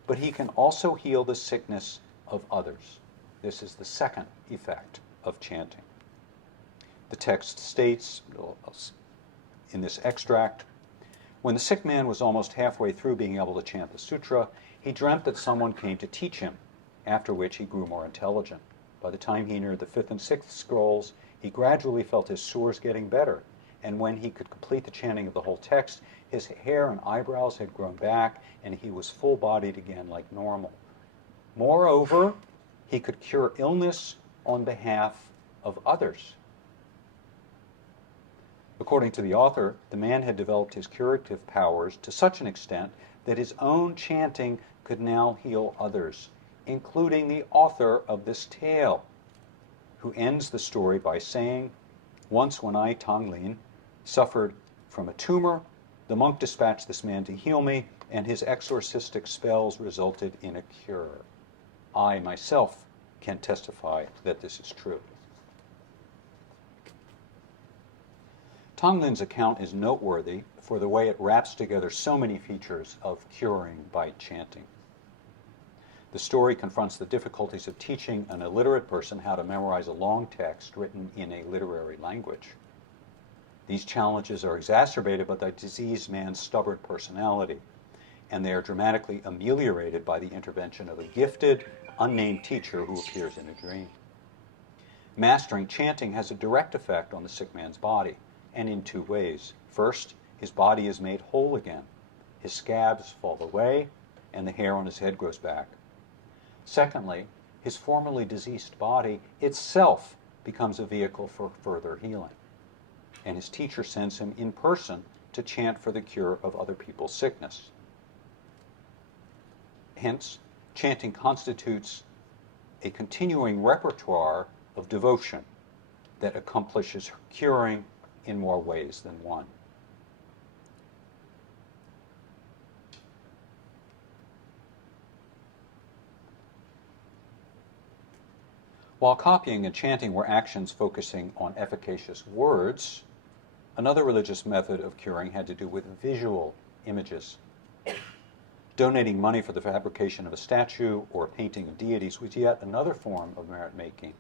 but he can also heal the sickness of others. This is the second effect of chanting. The text states in this extract, when the sick man was almost halfway through being able to chant the sutra, he dreamt that someone came to teach him, after which he grew more intelligent. By the time he neared the 5th and 6th scrolls, he gradually felt his sores getting better, and when he could complete the chanting of the whole text, his hair and eyebrows had grown back, and he was full-bodied again like normal. Moreover, he could cure illness on behalf of others. According to the author, the man had developed his curative powers to such an extent that his own chanting could now heal others, including the author of this tale, who ends the story by saying, "Once when I, Tonglin, suffered from a tumor, the monk dispatched this man to heal me, and his exorcistic spells resulted in a cure. I myself can testify that this is true." Tonglin's account is noteworthy for the way it wraps together so many features of curing by chanting. The story confronts the difficulties of teaching an illiterate person how to memorize a long text written in a literary language. These challenges are exacerbated by the diseased man's stubborn personality, and they are dramatically ameliorated by the intervention of a gifted, unnamed teacher who appears in a dream. Mastering chanting has a direct effect on the sick man's body, and in two ways. First, his body is made whole again. His scabs fall away, and the hair on his head grows back. Secondly, his formerly diseased body itself becomes a vehicle for further healing, and his teacher sends him in person to chant for the cure of other people's sickness. Hence, chanting constitutes a continuing repertoire of devotion that accomplishes curing in more ways than one. While copying and chanting were actions focusing on efficacious words, another religious method of curing had to do with visual images. Donating money for the fabrication of a statue or a painting of deities was yet another form of merit-making,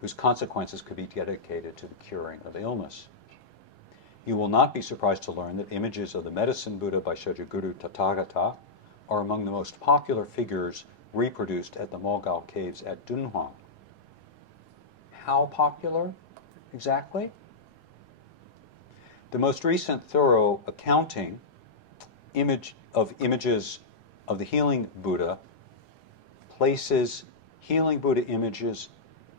whose consequences could be dedicated to the curing of illness. You will not be surprised to learn that images of the medicine Buddha by Shojaguru Tathagata are among the most popular figures reproduced at the Mogao caves at Dunhuang. How popular exactly? The most recent thorough accounting images of the healing Buddha places healing Buddha images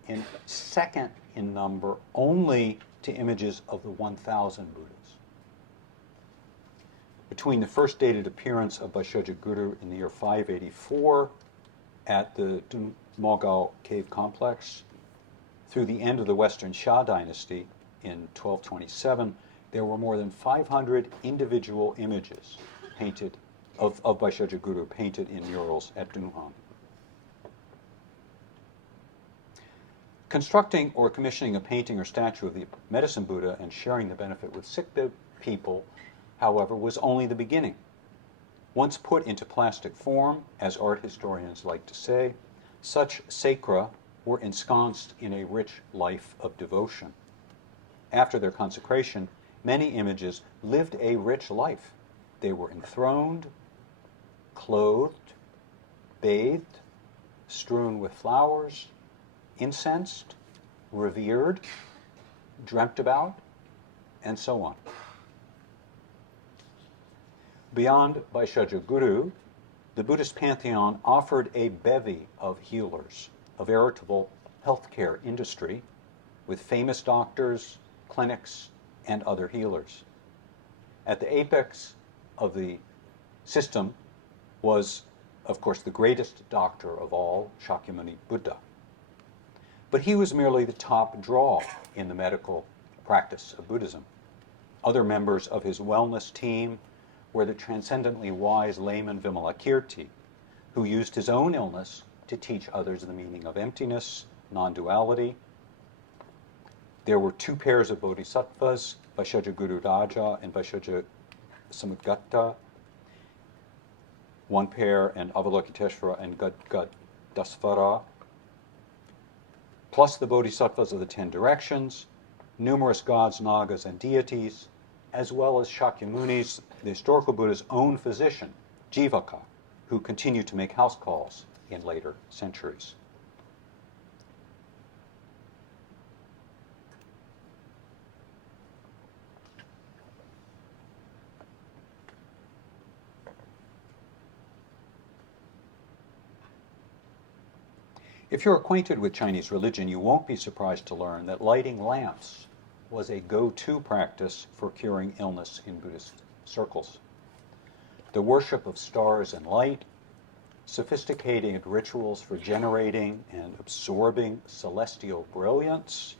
in second in number only to images of the 1,000 Buddhas. Between the first dated appearance of Baishoja Guru in the year 584 at the Mogao cave complex through the end of the Western Xia dynasty in 1227, there were more than 500 individual images painted of Baishoja Guru painted in murals at Dunhuang. Constructing or commissioning a painting or statue of the medicine Buddha and sharing the benefit with sick people, however, was only the beginning. Once put into plastic form, as art historians like to say, such sacra were ensconced in a rich life of devotion. After their consecration, many images lived a rich life. They were enthroned, clothed, bathed, strewn with flowers, incensed, revered, dreamt about, and so on. Beyond Baishoja Guru, the Buddhist pantheon offered a bevy of healers, a veritable healthcare industry with famous doctors, clinics, and other healers. At the apex of the system was, of course, the greatest doctor of all, Shakyamuni Buddha. But he was merely the top draw in the medical practice of Buddhism. Other members of his wellness team were the transcendently wise layman Vimalakirti, who used his own illness to teach others the meaning of emptiness, non-duality. There were two pairs of bodhisattvas, Vaishoja Guru Raja and Vaishoja Samudgata, one pair, and Avalokiteshvara and Gadgadasvara, plus the bodhisattvas of the 10 directions, numerous gods, nagas, and deities, as well as Shakyamuni's, the historical Buddha's own physician, Jivaka, who continued to make house calls in later centuries. If you're acquainted with Chinese religion, you won't be surprised to learn that lighting lamps was a go-to practice for curing illness in Buddhist circles. The worship of stars and light, sophisticated rituals for generating and absorbing celestial brilliance,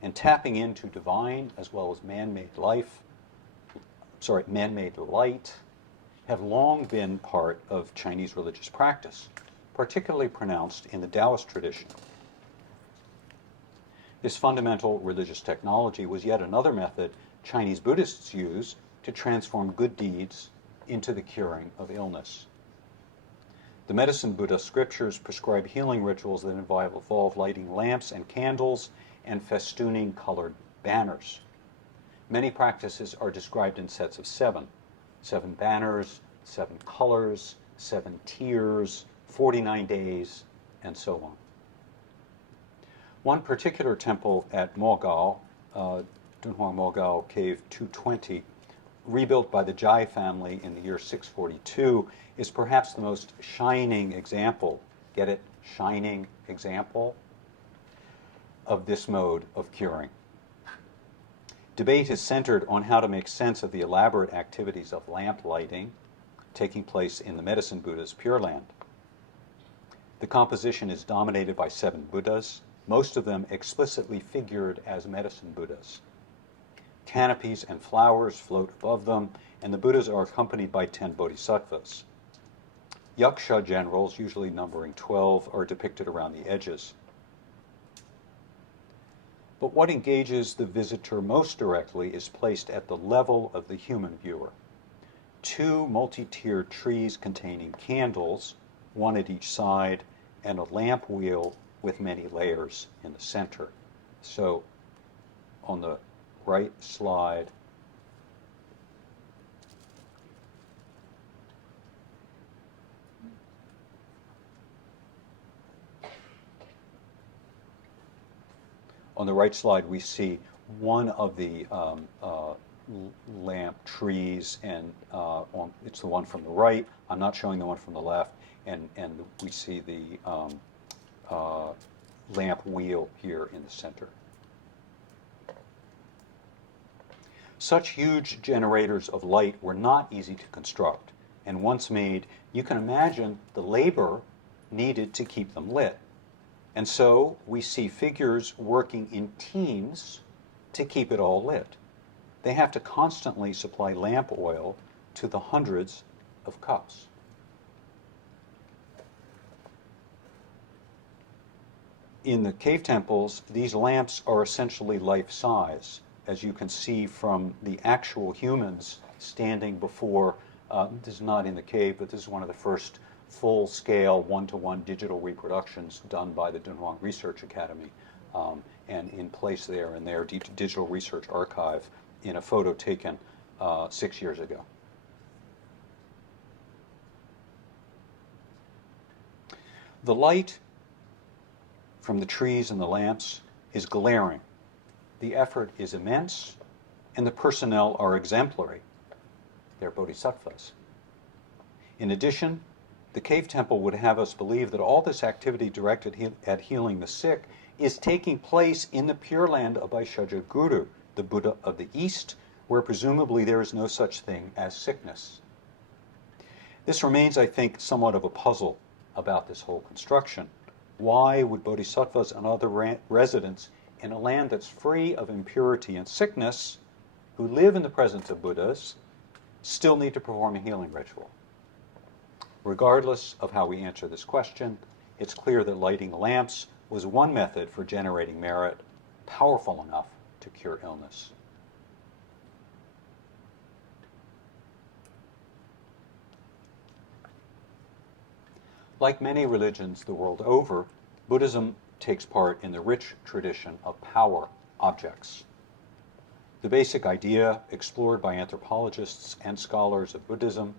and tapping into divine as well as man-made light, have long been part of Chinese religious practice, particularly pronounced in the Taoist tradition. This fundamental religious technology was yet another method Chinese Buddhists use to transform good deeds into the curing of illness. The medicine Buddha scriptures prescribe healing rituals that involve lighting lamps and candles and festooning colored banners. Many practices are described in sets of 7. 7 banners, 7 colors, 7 tiers, 49 days, and so on. One particular temple at Mogao, Dunhuang Mogao Cave 220, rebuilt by the Jai family in the year 642, is perhaps the most shining example, get it, shining example, of this mode of curing. Debate is centered on how to make sense of the elaborate activities of lamp lighting taking place in the medicine Buddha's Pure Land. The composition is dominated by 7 Buddhas, most of them explicitly figured as medicine Buddhas. Canopies and flowers float above them, and the Buddhas are accompanied by 10 bodhisattvas. Yaksha generals, usually numbering 12, are depicted around the edges. But what engages the visitor most directly is placed at the level of the human viewer. 2 multi-tiered trees containing candles, 1 at each side, and a lamp wheel with many layers in the center. So on the right slide, we see one of the lamp trees, and it's the one from the right. I'm not showing the one from the left, and we see the lamp wheel here in the center. Such huge generators of light were not easy to construct, and once made, you can imagine the labor needed to keep them lit. And so we see figures working in teams to keep it all lit. They have to constantly supply lamp oil to the hundreds of cups. In the cave temples, these lamps are essentially life-size, as you can see from the actual humans standing before, this is not in the cave, but this is one of the first full-scale, one-to-one digital reproductions done by the Dunhuang Research Academy, and in place there in their digital research archive in a photo taken 6 years ago. The light from the trees and the lamps is glaring. The effort is immense, and the personnel are exemplary. They're bodhisattvas. In addition, the cave temple would have us believe that all this activity directed at healing the sick is taking place in the Pure Land of Vaishyaja Guru, the Buddha of the East, where presumably there is no such thing as sickness. This remains, I think, somewhat of a puzzle about this whole construction. Why would bodhisattvas and other residents in a land that's free of impurity and sickness, who live in the presence of Buddhas, still need to perform a healing ritual? Regardless of how we answer this question, it's clear that lighting lamps was one method for generating merit powerful enough to cure illness. Like many religions the world over, Buddhism takes part in the rich tradition of power objects. The basic idea, explored by anthropologists and scholars of Buddhism,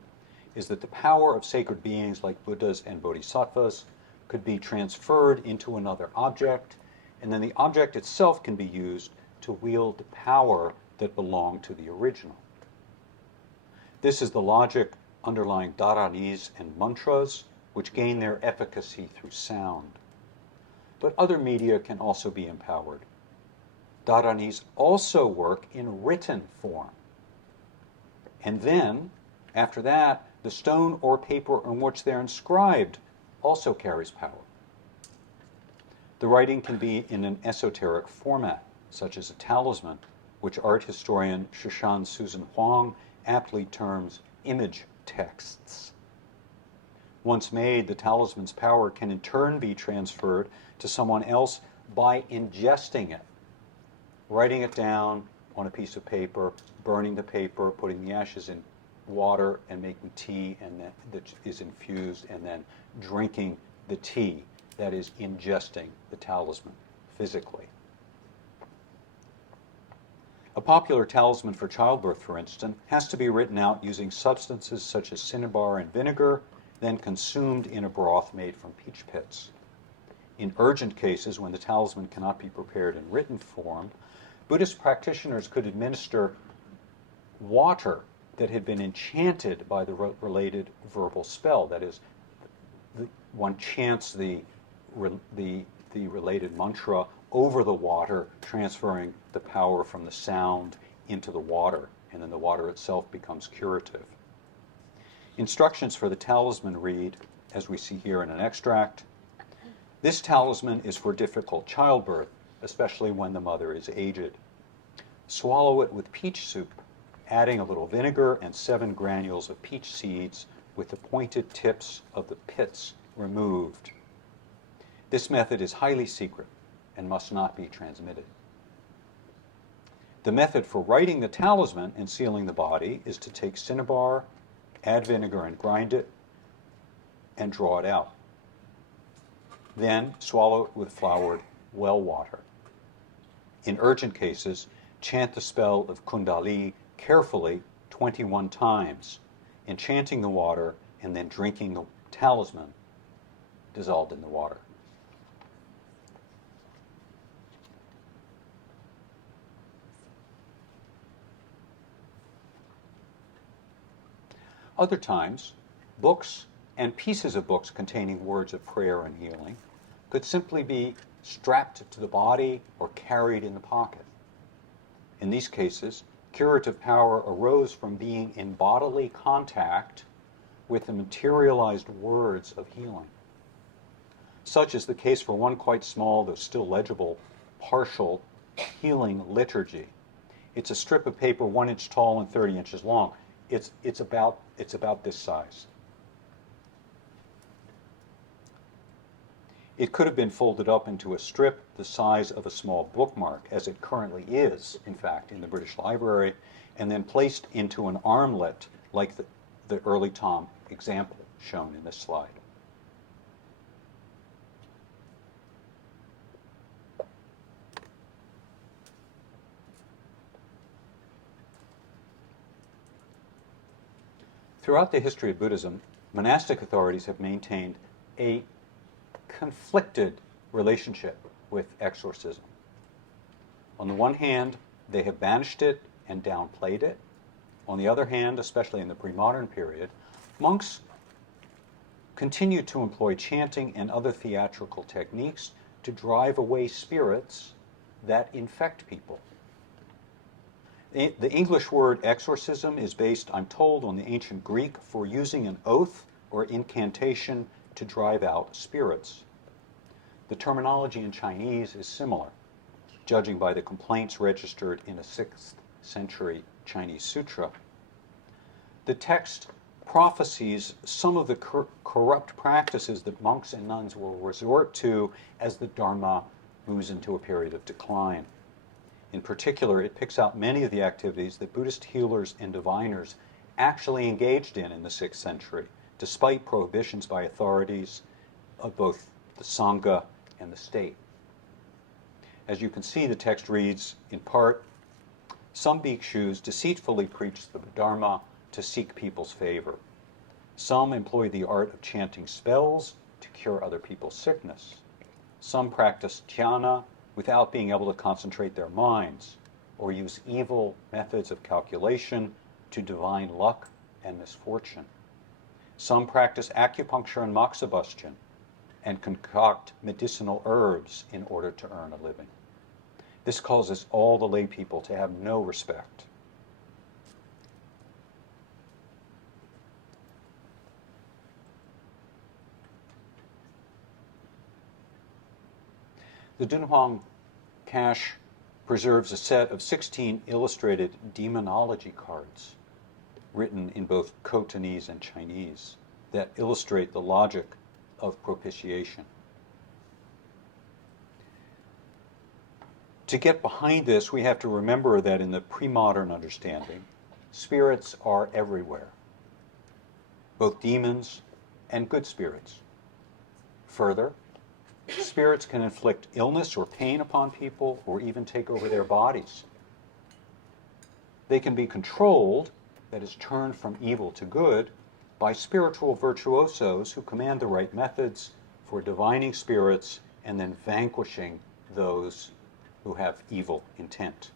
is that the power of sacred beings like Buddhas and Bodhisattvas could be transferred into another object, and then the object itself can be used to wield the power that belonged to the original. This is the logic underlying dharanis and mantras, which gain their efficacy through sound. but other media can also be empowered. Dharanis also work in written form. And then, after that, the stone or paper on which they're inscribed also carries power. The writing can be in an esoteric format, such as a talisman, which art historian Shishan Susan Huang aptly terms image texts. Once made, the talisman's power can in turn be transferred to someone else by ingesting it, writing it down on a piece of paper, burning the paper, putting the ashes in water and making tea, and that is infused, and then drinking the tea, that is ingesting the talisman physically. A popular talisman for childbirth, for instance, has to be written out using substances such as cinnabar and vinegar, then consumed in a broth made from peach pits. In urgent cases, when the talisman cannot be prepared in written form, Buddhist practitioners could administer water that had been enchanted by the related verbal spell. That is, one chants the related mantra over the water, transferring the power from the sound into the water, and then the water itself becomes curative. Instructions for the talisman read, as we see here in an extract, "This talisman is for difficult childbirth, especially when the mother is aged. Swallow it with peach soup, adding a little vinegar and 7 granules of peach seeds with the pointed tips of the pits removed. This method is highly secret and must not be transmitted." The method for writing the talisman and sealing the body is to take cinnabar, add vinegar and grind it, and draw it out. Then swallow it with floured well water. In urgent cases, chant the spell of Kundali carefully 21 times, enchanting the water and then drinking the talisman dissolved in the water. Other times, books and pieces of books containing words of prayer and healing could simply be strapped to the body or carried in the pocket. In these cases, curative power arose from being in bodily contact with the materialized words of healing. Such is the case for one quite small, though still legible, partial healing liturgy. It's a strip of paper 1 inch tall and 30 inches long. It's about this size. It could have been folded up into a strip the size of a small bookmark, as it currently is, in fact, in the British Library, and then placed into an armlet like the early Tom example shown in this slide. Throughout the history of Buddhism, monastic authorities have maintained a conflicted relationship with exorcism. On the one hand, they have banished it and downplayed it. On the other hand, especially in the premodern period, monks continued to employ chanting and other theatrical techniques to drive away spirits that infect people. The English word exorcism is based, I'm told, on the ancient Greek for using an oath or incantation to drive out spirits. The terminology in Chinese is similar, judging by the complaints registered in a 6th century Chinese sutra. The text prophesies some of the corrupt practices that monks and nuns will resort to as the Dharma moves into a period of decline. In particular, it picks out many of the activities that Buddhist healers and diviners actually engaged in the 6th century, despite prohibitions by authorities of both the Sangha and the state. As you can see, the text reads, in part, "Some bhikshus deceitfully preach the Dharma to seek people's favor. Some employ the art of chanting spells to cure other people's sickness. Some practice dhyana without being able to concentrate their minds, or use evil methods of calculation to divine luck and misfortune. Some practice acupuncture and moxibustion, and concoct medicinal herbs in order to earn a living. This causes all the lay people to have no respect. The Dunhuang cache preserves a set of 16 illustrated demonology cards written in both Khotanese and Chinese that illustrate the logic of propitiation. To get behind this, we have to remember that in the premodern understanding, spirits are everywhere, both demons and good spirits. Further, spirits can inflict illness or pain upon people or even take over their bodies. They can be controlled, that is, turned from evil to good, by spiritual virtuosos who command the right methods for divining spirits and then vanquishing those who have evil intent.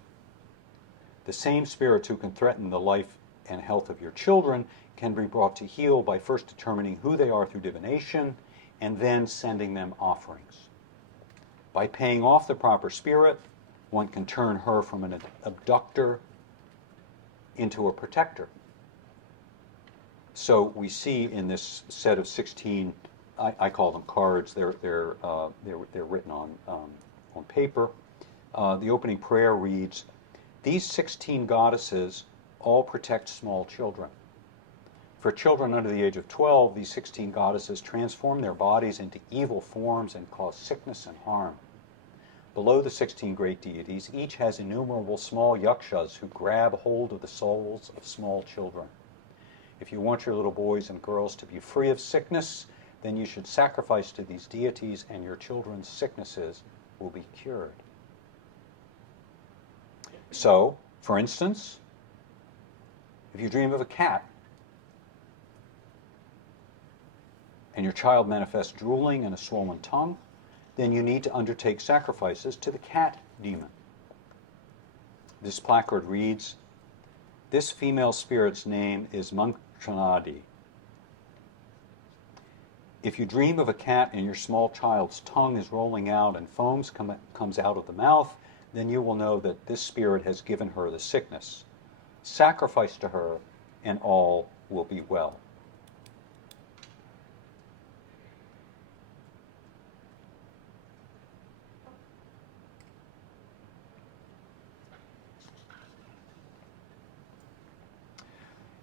The same spirits who can threaten the life and health of your children can be brought to heel by first determining who they are through divination and then sending them offerings. By paying off the proper spirit, one can turn her from an abductor into a protector. So we see in this set of 16, I call them cards. They're written on paper. The opening prayer reads, "These 16 goddesses all protect small children. For children under the age of 12, these 16 goddesses transform their bodies into evil forms and cause sickness and harm. Below the 16 great deities, each has innumerable small yakshas who grab hold of the souls of small children. If you want your little boys and girls to be free of sickness, then you should sacrifice to these deities and your children's sicknesses will be cured." So, for instance, if you dream of a cat and your child manifests drooling and a swollen tongue, then you need to undertake sacrifices to the cat demon. This placard reads, "This female spirit's name is Mankranadi. If you dream of a cat and your small child's tongue is rolling out and foam comes out of the mouth, then you will know that this spirit has given her the sickness. Sacrifice to her and all will be well."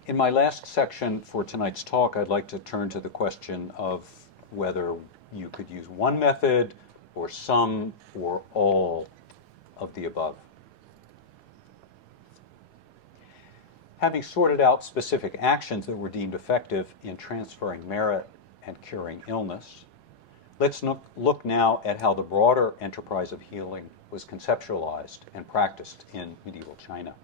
In my last section for tonight's talk, I'd like to turn to the question of whether you could use one method or some or all of the above. Having sorted out specific actions that were deemed effective in transferring merit and curing illness, let's look now at how the broader enterprise of healing was conceptualized and practiced in medieval China.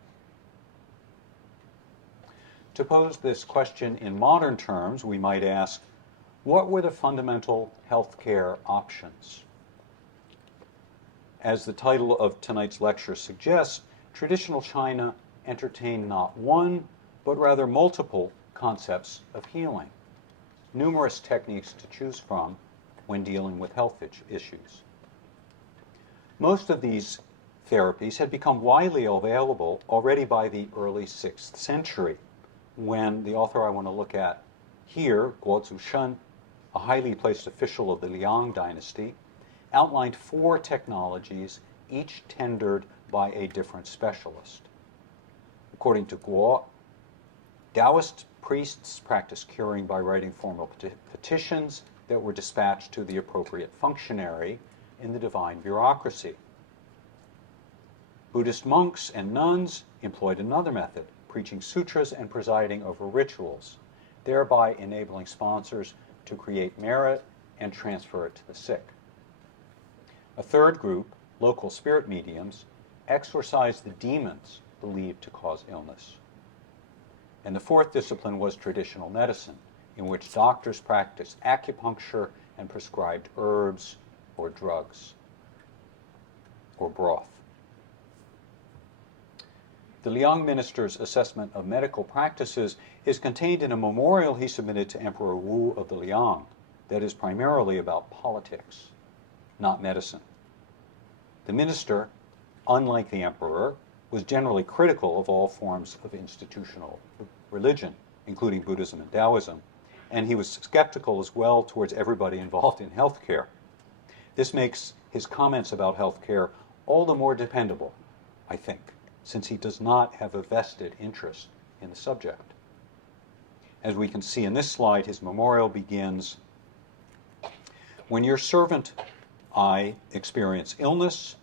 To pose this question in modern terms, we might ask, what were the fundamental healthcare options? As the title of tonight's lecture suggests, traditional China entertained not one, but rather multiple concepts of healing, numerous techniques to choose from when dealing with health issues. Most of these therapies had become widely available already by the early 6th century, when the author I want to look at here, Guo Zushen, a highly placed official of the Liang dynasty, outlined 4 technologies, each tendered by a different specialist. According to Guo, Taoist priests practiced curing by writing formal petitions that were dispatched to the appropriate functionary in the divine bureaucracy. Buddhist monks and nuns employed another method, preaching sutras and presiding over rituals, thereby enabling sponsors to create merit and transfer it to the sick. A third group, local spirit mediums, exorcised the demons believed to cause illness. And the fourth discipline was traditional medicine, in which doctors practiced acupuncture and prescribed herbs or drugs or broth. The Liang minister's assessment of medical practices is contained in a memorial he submitted to Emperor Wu of the Liang, that is primarily about politics, not medicine. The minister, unlike the emperor, was generally critical of all forms of institutional religion, including Buddhism and Taoism, and he was skeptical as well towards everybody involved in healthcare. This makes his comments about healthcare all the more dependable, I think, since he does not have a vested interest in the subject. As we can see in this slide, his memorial begins, "When your servant I experience illness,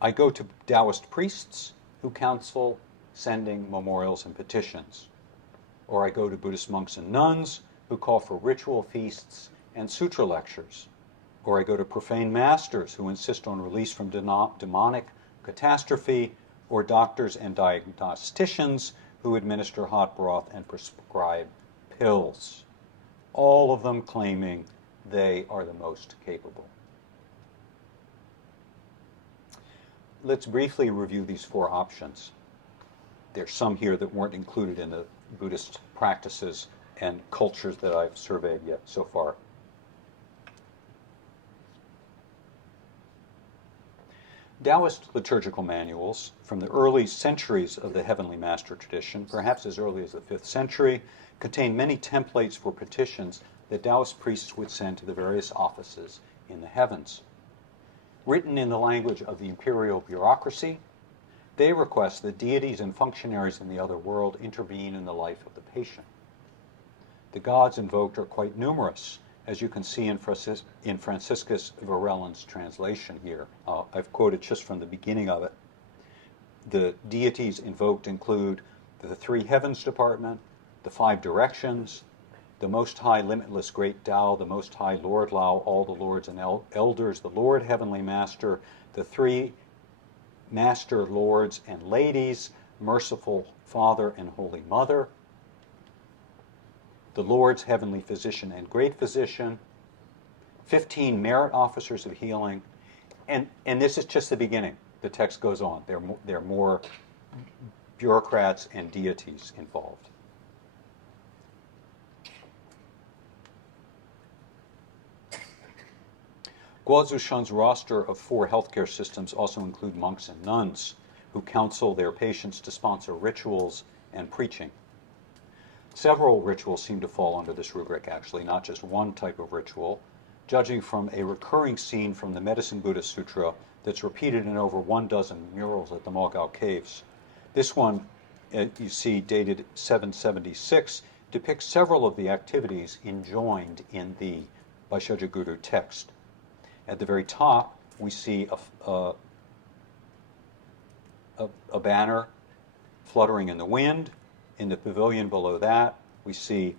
I go to Taoist priests who counsel sending memorials and petitions. Or I go to Buddhist monks and nuns who call for ritual feasts and sutra lectures. Or I go to profane masters who insist on release from demonic catastrophe, or doctors and diagnosticians who administer hot broth and prescribe pills," all of them claiming they are the most capable. Let's briefly review these four options. There's some here that weren't included in the Buddhist practices and cultures that I've surveyed yet so far. Taoist liturgical manuals from the early centuries of the Heavenly Master tradition, perhaps as early as the 5th century, contain many templates for petitions that Taoist priests would send to the various offices in the heavens. Written in the language of the imperial bureaucracy, they request that deities and functionaries in the other world intervene in the life of the patient. The gods invoked are quite numerous, as you can see in Franciscus Varellan's translation here. I've quoted just from the beginning of it. The deities invoked include the three heavens department, the five directions, the Most High Limitless Great Tao, the Most High Lord Lao, all the lords and elders, the Lord Heavenly Master, the three Master Lords and Ladies, Merciful Father and Holy Mother, the Lord's Heavenly Physician and Great Physician, 15 merit officers of healing, and this is just the beginning. The text goes on. There are more bureaucrats and deities involved. Guozhushan's roster of 4 healthcare systems also include monks and nuns who counsel their patients to sponsor rituals and preaching. Several rituals seem to fall under this rubric, actually, not just one type of ritual, judging from a recurring scene from the Medicine Buddha Sutra that's repeated in over 12 murals at the Mogao Caves. This one, you see, dated 776, depicts several of the activities enjoined in the Vaishajaguru text. At the very top, we see a banner fluttering in the wind. In the pavilion below that, we see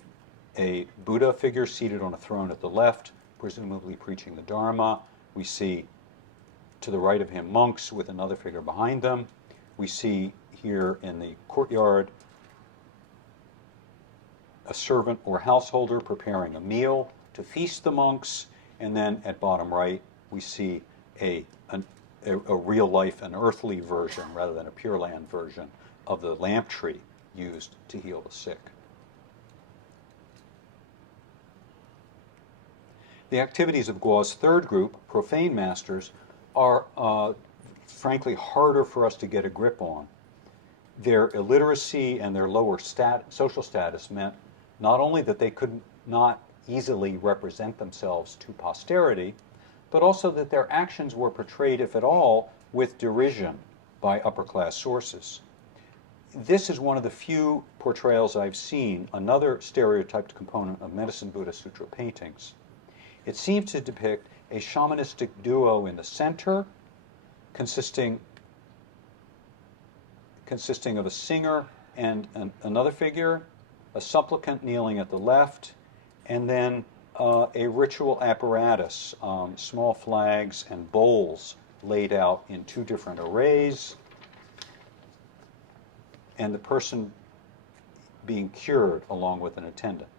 a Buddha figure seated on a throne at the left, presumably preaching the Dharma. We see to the right of him monks with another figure behind them. We see here in the courtyard a servant or householder preparing a meal to feast the monks. And then at bottom right, we see a real life, an earthly version rather than a Pure Land version of the lamp tree used to heal the sick. The activities of Guo's third group, profane masters, are frankly harder for us to get a grip on. Their illiteracy and their lower social status meant not only that they could not easily represent themselves to posterity, but also that their actions were portrayed, if at all, with derision by upper-class sources. This is one of the few portrayals I've seen, another stereotyped component of Medicine Buddha Sutra paintings. It seems to depict a shamanistic duo in the center, consisting of a singer and another figure, a supplicant kneeling at the left, and then a ritual apparatus, small flags and bowls laid out in 2 different arrays, and the person being cured along with an attendant.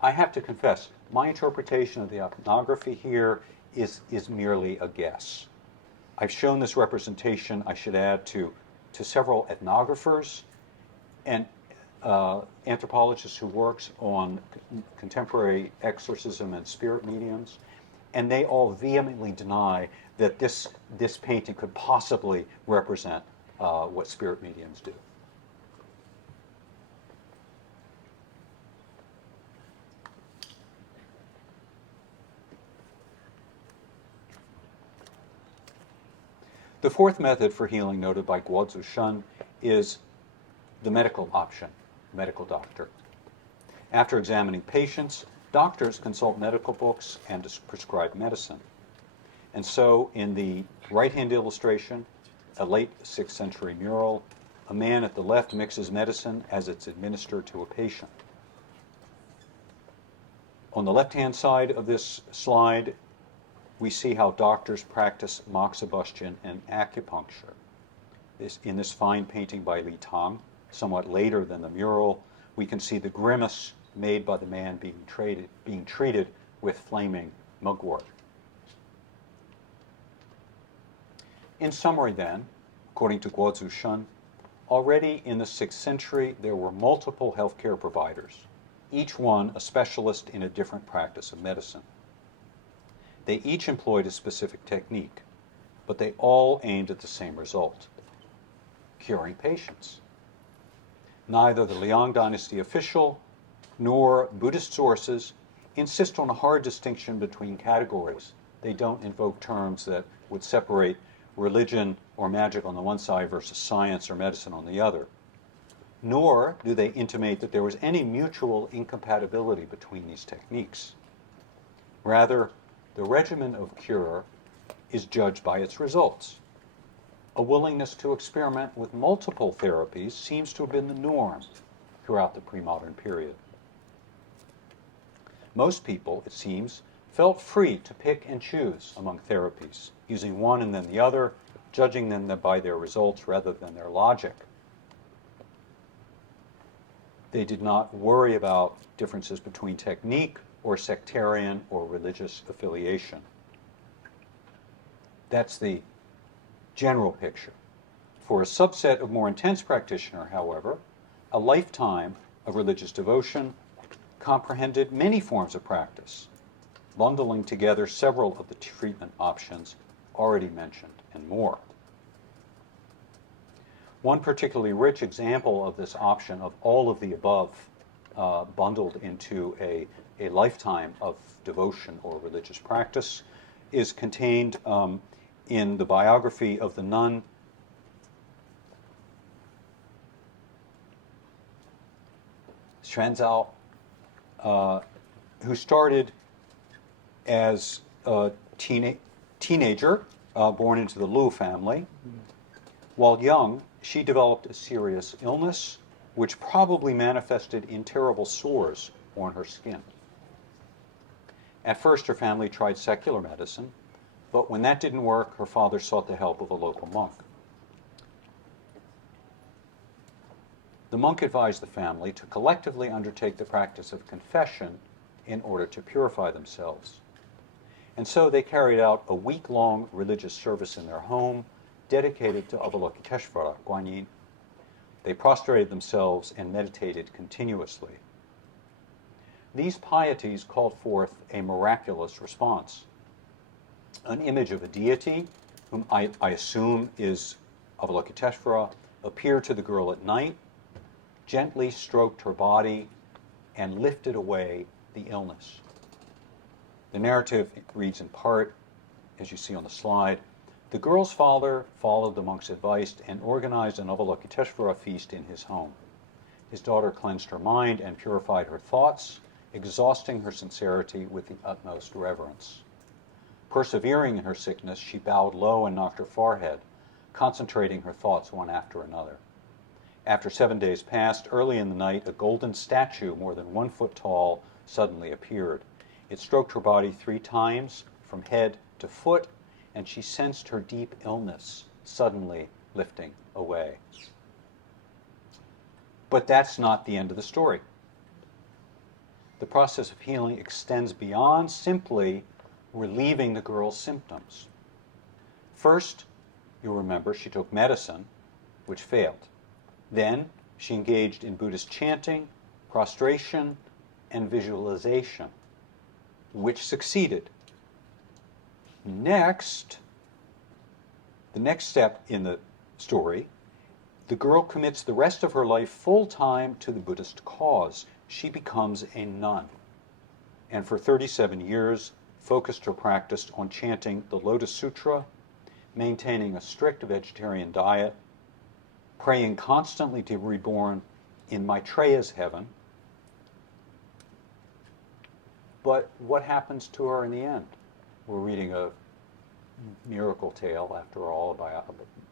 I have to confess, my interpretation of the iconography here is merely a guess. I've shown this representation, I should add, to several ethnographers, and anthropologist who works on contemporary exorcism and spirit mediums, and they all vehemently deny that this painting could possibly represent what spirit mediums do. The fourth method for healing noted by Guozi Shun is the medical option, medical doctor. After examining patients, doctors consult medical books and prescribe medicine. And so in the right-hand illustration, a late 6th century mural, a man at the left mixes medicine as it's administered to a patient. On the left-hand side of this slide, we see how doctors practice moxibustion and acupuncture. In this fine painting by Li Tang, somewhat later than the mural, we can see the grimace made by the man being treated with flaming mugwort. In summary then, according to Guozi Shun, already in the 6th century there were multiple healthcare providers, each one a specialist in a different practice of medicine. They each employed a specific technique, but they all aimed at the same result: curing patients. Neither the Liang Dynasty official nor Buddhist sources insist on a hard distinction between categories. They don't invoke terms that would separate religion or magic on the one side versus science or medicine on the other. Nor do they intimate that there was any mutual incompatibility between these techniques. Rather, the regimen of cure is judged by its results. A willingness to experiment with multiple therapies seems to have been the norm throughout the pre-modern period. Most people, it seems, felt free to pick and choose among therapies, using one and then the other, judging them by their results rather than their logic. They did not worry about differences between technique or sectarian or religious affiliation. That's the general picture. For a subset of more intense practitioner, however, a lifetime of religious devotion comprehended many forms of practice, bundling together several of the treatment options already mentioned and more. One particularly rich example of this option of all of the above bundled into a lifetime of devotion or religious practice is contained in the biography of the nun Xuanzao, who started as a teenager born into the Lu family. While young, she developed a serious illness, which probably manifested in terrible sores on her skin. At first, her family tried secular medicine, but when that didn't work, her father sought the help of a local monk. The monk advised the family to collectively undertake the practice of confession in order to purify themselves. And so they carried out a week-long religious service in their home dedicated to Avalokiteshvara, Guanyin. They prostrated themselves and meditated continuously. These pieties called forth a miraculous response. An image of a deity, whom I assume is Avalokiteshvara, appeared to the girl at night, gently stroked her body, and lifted away the illness. The narrative reads in part, as you see on the slide, the girl's father followed the monk's advice and organized an Avalokiteshvara feast in his home. His daughter cleansed her mind and purified her thoughts, exhausting her sincerity with the utmost reverence. Persevering in her sickness, she bowed low and knocked her forehead, concentrating her thoughts one after another. After 7 days passed, early in the night, a golden statue more than 1 foot tall suddenly appeared. It stroked her body 3 times, from head to foot, and she sensed her deep illness suddenly lifting away. But that's not the end of the story. The process of healing extends beyond simply relieving the girl's symptoms. First, you'll remember she took medicine, which failed. Then She engaged in Buddhist chanting, prostration, and visualization, which succeeded. Next, the next step in the story, the girl commits the rest of her life full-time to the Buddhist cause. She becomes a nun, and for 37 years focused her practice on chanting the Lotus Sutra, maintaining a strict vegetarian diet, praying constantly to be reborn in Maitreya's heaven. But what happens to her in the end? We're reading a miracle tale, after all,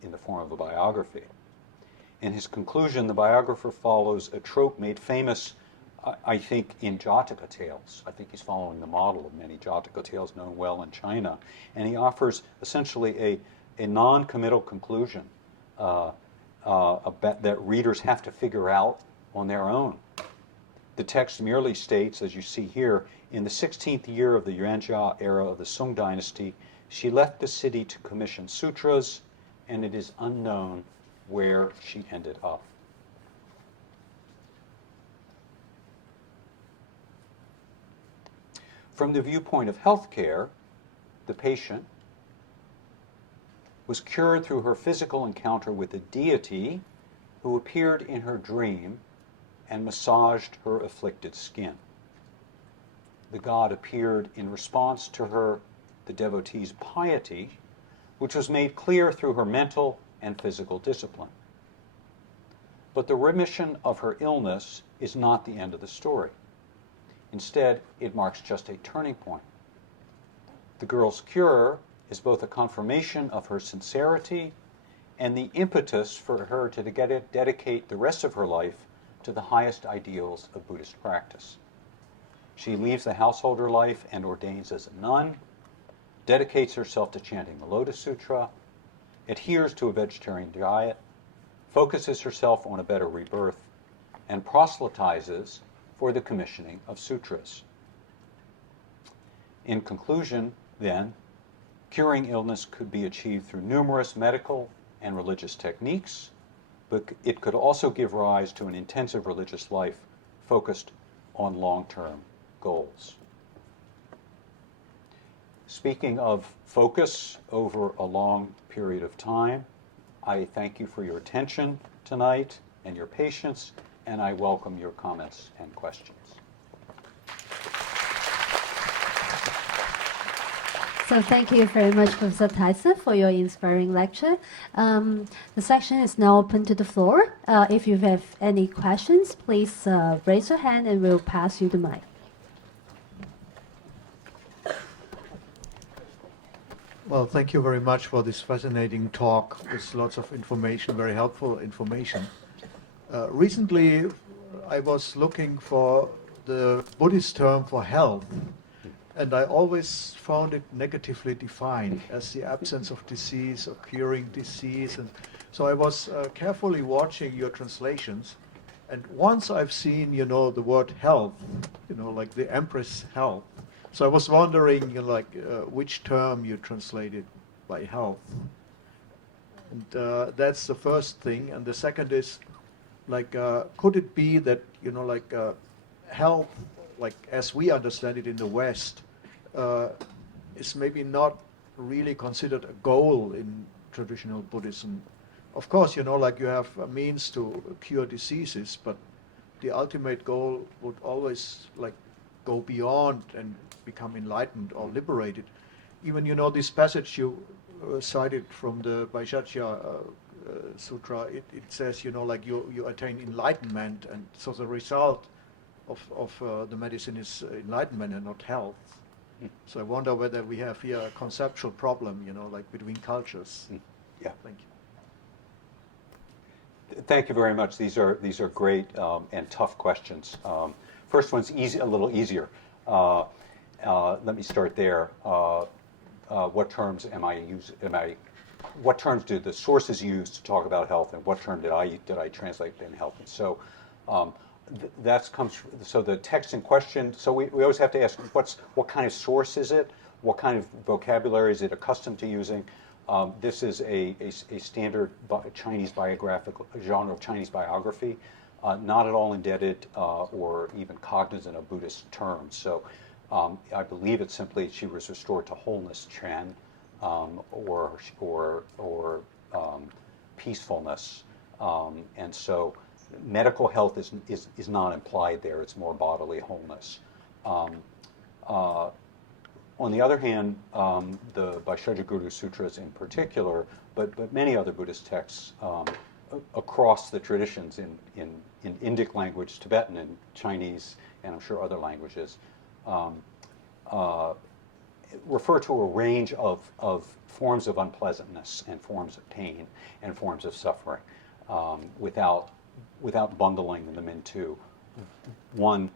in the form of a biography. In his conclusion, the biographer follows a trope made famous, I think, in Jataka tales. I think he's following the model of many Jataka tales known well in China. And he offers essentially a non-committal conclusion that readers have to figure out on their own. The text merely states, as you see here, in the 16th year of the Yuanjia era of the Song dynasty, she left the city to commission sutras, and it is unknown where she ended up. From the viewpoint of healthcare, the patient was cured through her physical encounter with a deity who appeared in her dream and massaged her afflicted skin. The god appeared in response to the devotee's piety, which was made clear through her mental and physical discipline. But the remission of her illness is not the end of the story. Instead, it marks just a turning point. The girl's cure is both a confirmation of her sincerity and the impetus for her to dedicate the rest of her life to the highest ideals of Buddhist practice. She leaves the householder life and ordains as a nun, dedicates herself to chanting the Lotus Sutra, adheres to a vegetarian diet, focuses herself on a better rebirth, and proselytizes for the commissioning of sutras. In conclusion, then, curing illness could be achieved through numerous medical and religious techniques, but it could also give rise to an intensive religious life focused on long-term goals. Speaking of focus over a long period of time, I thank you for your attention tonight and your patience, and I welcome your comments and questions. So thank you very much, Professor Teiser, for your inspiring lecture. The section is now open to the floor. If you have any questions, please raise your hand and we'll pass you the mic. Well, thank you very much for this fascinating talk with lots of information, very helpful information. Recently, I was looking for the Buddhist term for health, and I always found it negatively defined as the absence of disease or curing disease. And so I was carefully watching your translations, and once I've seen, the word health, like the Empress health. So I was wondering, which term you translated by health. And that's the first thing. And the second is, could it be that, health, as we understand it in the West, is maybe not really considered a goal in traditional Buddhism? Of course, you have a means to cure diseases, but the ultimate goal would always, go beyond and become enlightened or liberated. Even, this passage you cited from the Vaishashya Sutra, it says, you attain enlightenment, and so the result of the medicine is enlightenment and not health. So I wonder whether we have here a conceptual problem, between cultures. Yeah. Thank you. Thank you very much. These are great and tough questions. First one's easy, a little easier. Let me start there. What terms what terms did the sources use to talk about health, and what term did I translate in health? And so so the text in question. So we always have to ask what kind of source is it? What kind of vocabulary is it accustomed to using? This is a standard Chinese biographical genre of Chinese biography, not at all indebted or even cognizant of Buddhist terms. So I believe it's simply she was restored to wholeness, Chen, or peacefulness, and so medical health is not implied there. It's more bodily wholeness. On the other hand, the Vaishajaguru Sutras in particular, but many other Buddhist texts across the traditions in Indic language, Tibetan and Chinese, and I'm sure other languages, refer to a range of forms of unpleasantness and forms of pain and forms of suffering without bundling them into one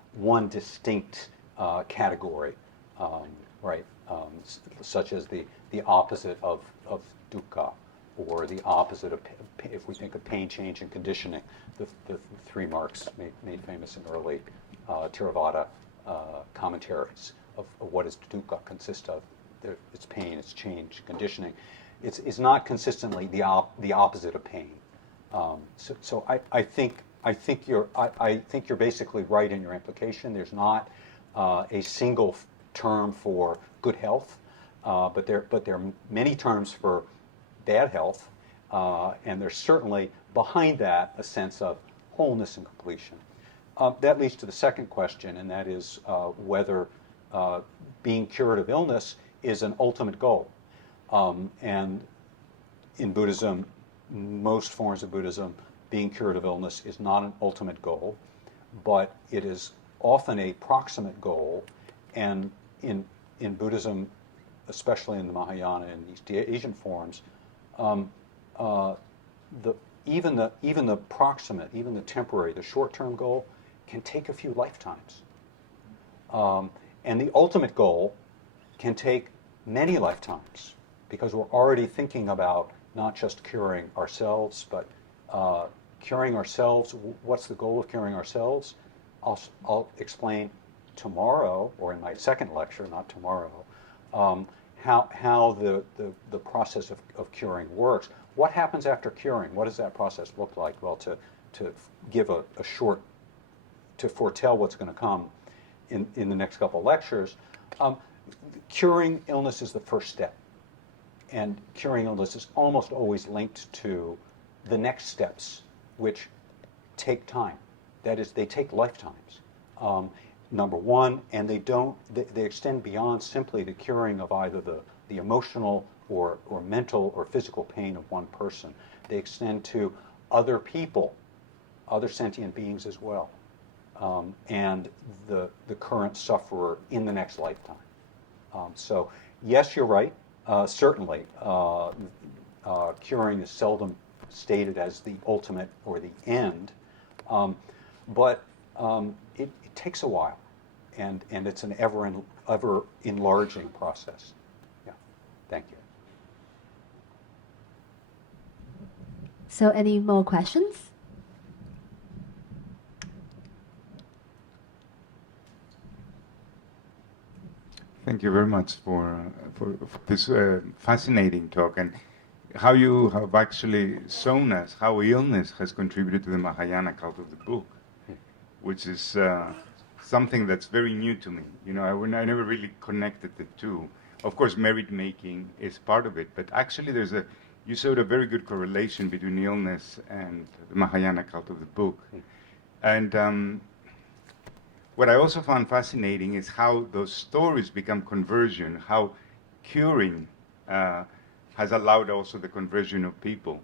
distinct category. Right, such as the opposite of dukkha, or the opposite of, if we think of pain, change, and conditioning, the three marks made famous in early Theravada commentaries of what does dukkha consist of. It's pain, it's change, conditioning. It's not consistently the opposite of pain. So I think you're basically right in your implication. There's not a single term for good health, but there are many terms for bad health, and there's certainly behind that a sense of wholeness and completion. That leads to the second question, and that is whether being cured of illness is an ultimate goal. And in Buddhism, most forms of Buddhism, being cured of illness is not an ultimate goal, but it is often a proximate goal. And in Buddhism, especially in the Mahayana and East Asian forms, even the proximate, even the temporary, the short-term goal can take a few lifetimes. And the ultimate goal can take many lifetimes, because we're already thinking about not just curing ourselves, but curing ourselves. What's the goal of curing ourselves? I'll explain tomorrow, or in my second lecture, not tomorrow, how the process of curing works. What happens after curing? What does that process look like? Well, to give a short, to foretell what's going to come in the next couple of lectures, curing illness is the first step. And curing illness is almost always linked to the next steps, which take time. That is, they take lifetimes. Number one, and they extend beyond simply the curing of either the emotional or mental or physical pain of one person. They extend to other people, other sentient beings as well, and the current sufferer in the next lifetime. So yes, you're right. Certainly, curing is seldom stated as the ultimate or the end, but it takes a while, and it's an ever enlarging process. Yeah, thank you. So any more questions? Thank you very much for this fascinating talk, and how you have actually shown us how illness has contributed to the Mahayana cult of the book, which is something that's very new to me. You know, I never really connected the two. Of course, merit making is part of it, but actually you showed a very good correlation between illness and the Mahayana cult of the book. And what I also found fascinating is how those stories become conversion, how curing has allowed also the conversion of people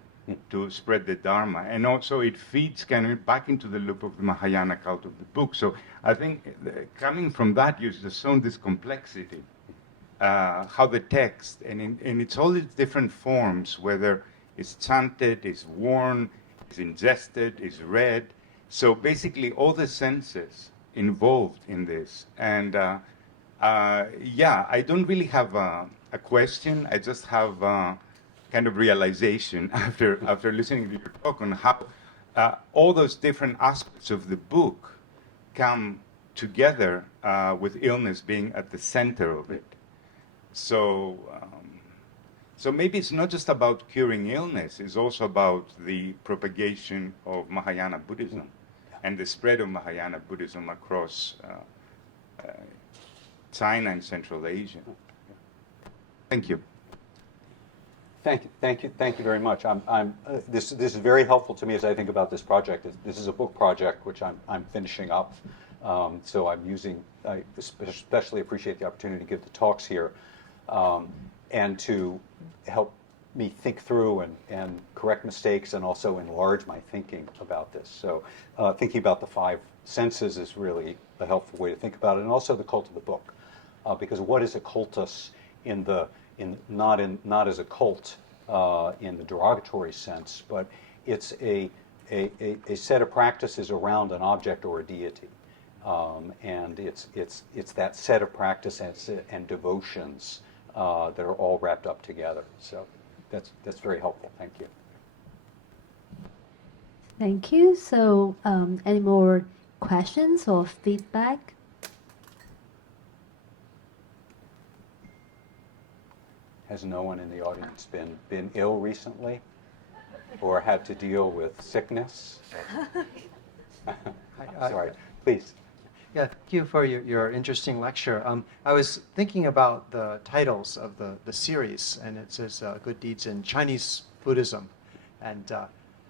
to spread the Dharma. And also it feeds kind of back into the loop of the Mahayana cult of the book. So I think coming from that, you've just shown this complexity, how the text, and it's all its different forms, whether it's chanted, it's worn, it's ingested, it's read. So basically all the senses involved in this. And yeah, I don't really have a question. I just have kind of realization after listening to your talk on how all those different aspects of the book come together with illness being at the center of it. So So maybe it's not just about curing illness, it's also about the propagation of Mahayana Buddhism and the spread of Mahayana Buddhism across China and Central Asia. Thank you. Thank you very much. This is very helpful to me as I think about this project. This is a book project which I'm finishing up, so I especially appreciate the opportunity to give the talks here, and to help me think through and correct mistakes and also enlarge my thinking about this. So thinking about the five senses is really a helpful way to think about it, and also the cult of the book, because what is a cultus not as a cult in the derogatory sense, but it's a set of practices around an object or a deity, and it's that set of practices and devotions that are all wrapped up together. So that's very helpful. Thank you. Thank you. So, any more questions or feedback? Has no one in the audience been ill recently, or had to deal with sickness? Sorry, please. Yeah, thank you for your interesting lecture. I was thinking about the titles of the series, and it says Good Deeds in Chinese Buddhism. And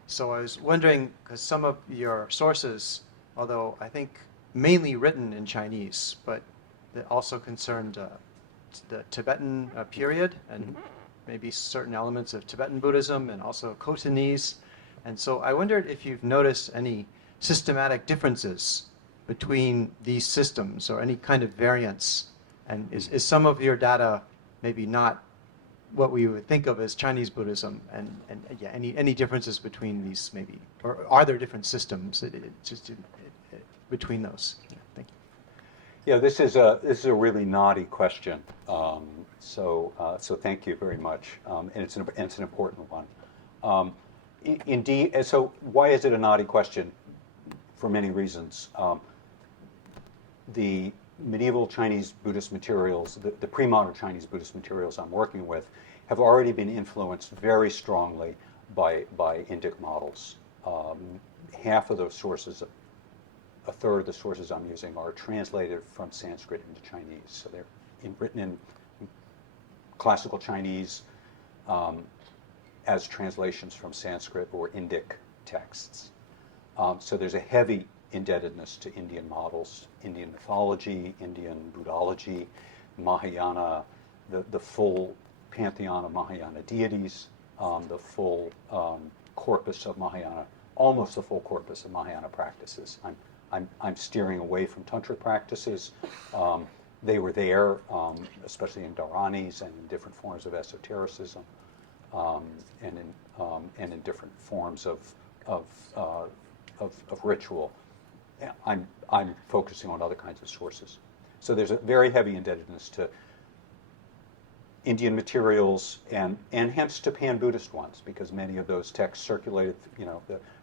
so I was wondering, because some of your sources, although I think mainly written in Chinese, but they also concerned the Tibetan period, and maybe certain elements of Tibetan Buddhism, and also Khotanese. And so I wondered if you've noticed any systematic differences between these systems, or any kind of variance, and is some of your data maybe not what we would think of as Chinese Buddhism, and yeah, any differences between these, maybe, or are there different systems between those? Yeah, thank you. Yeah, this is a really knotty question. So thank you very much, and it's an important one. Indeed, so why is it a knotty question? For many reasons. The medieval Chinese Buddhist materials, the pre-modern Chinese Buddhist materials I'm working with, have already been influenced very strongly by Indic models. Half of those sources, a third of the sources I'm using, are translated from Sanskrit into Chinese. So they're written in classical Chinese as translations from Sanskrit or Indic texts. So there's a heavy indebtedness to Indian models, Indian mythology, Indian Buddhology, Mahayana, the full pantheon of Mahayana deities, the full corpus of Mahayana, almost the full corpus of Mahayana practices. I'm steering away from tantric practices. They were there, especially in Dharanis and in different forms of esotericism, and in different forms of ritual. I'm focusing on other kinds of sources. So there's a very heavy indebtedness to Indian materials and hence to pan-Buddhist ones, because many of those texts circulated,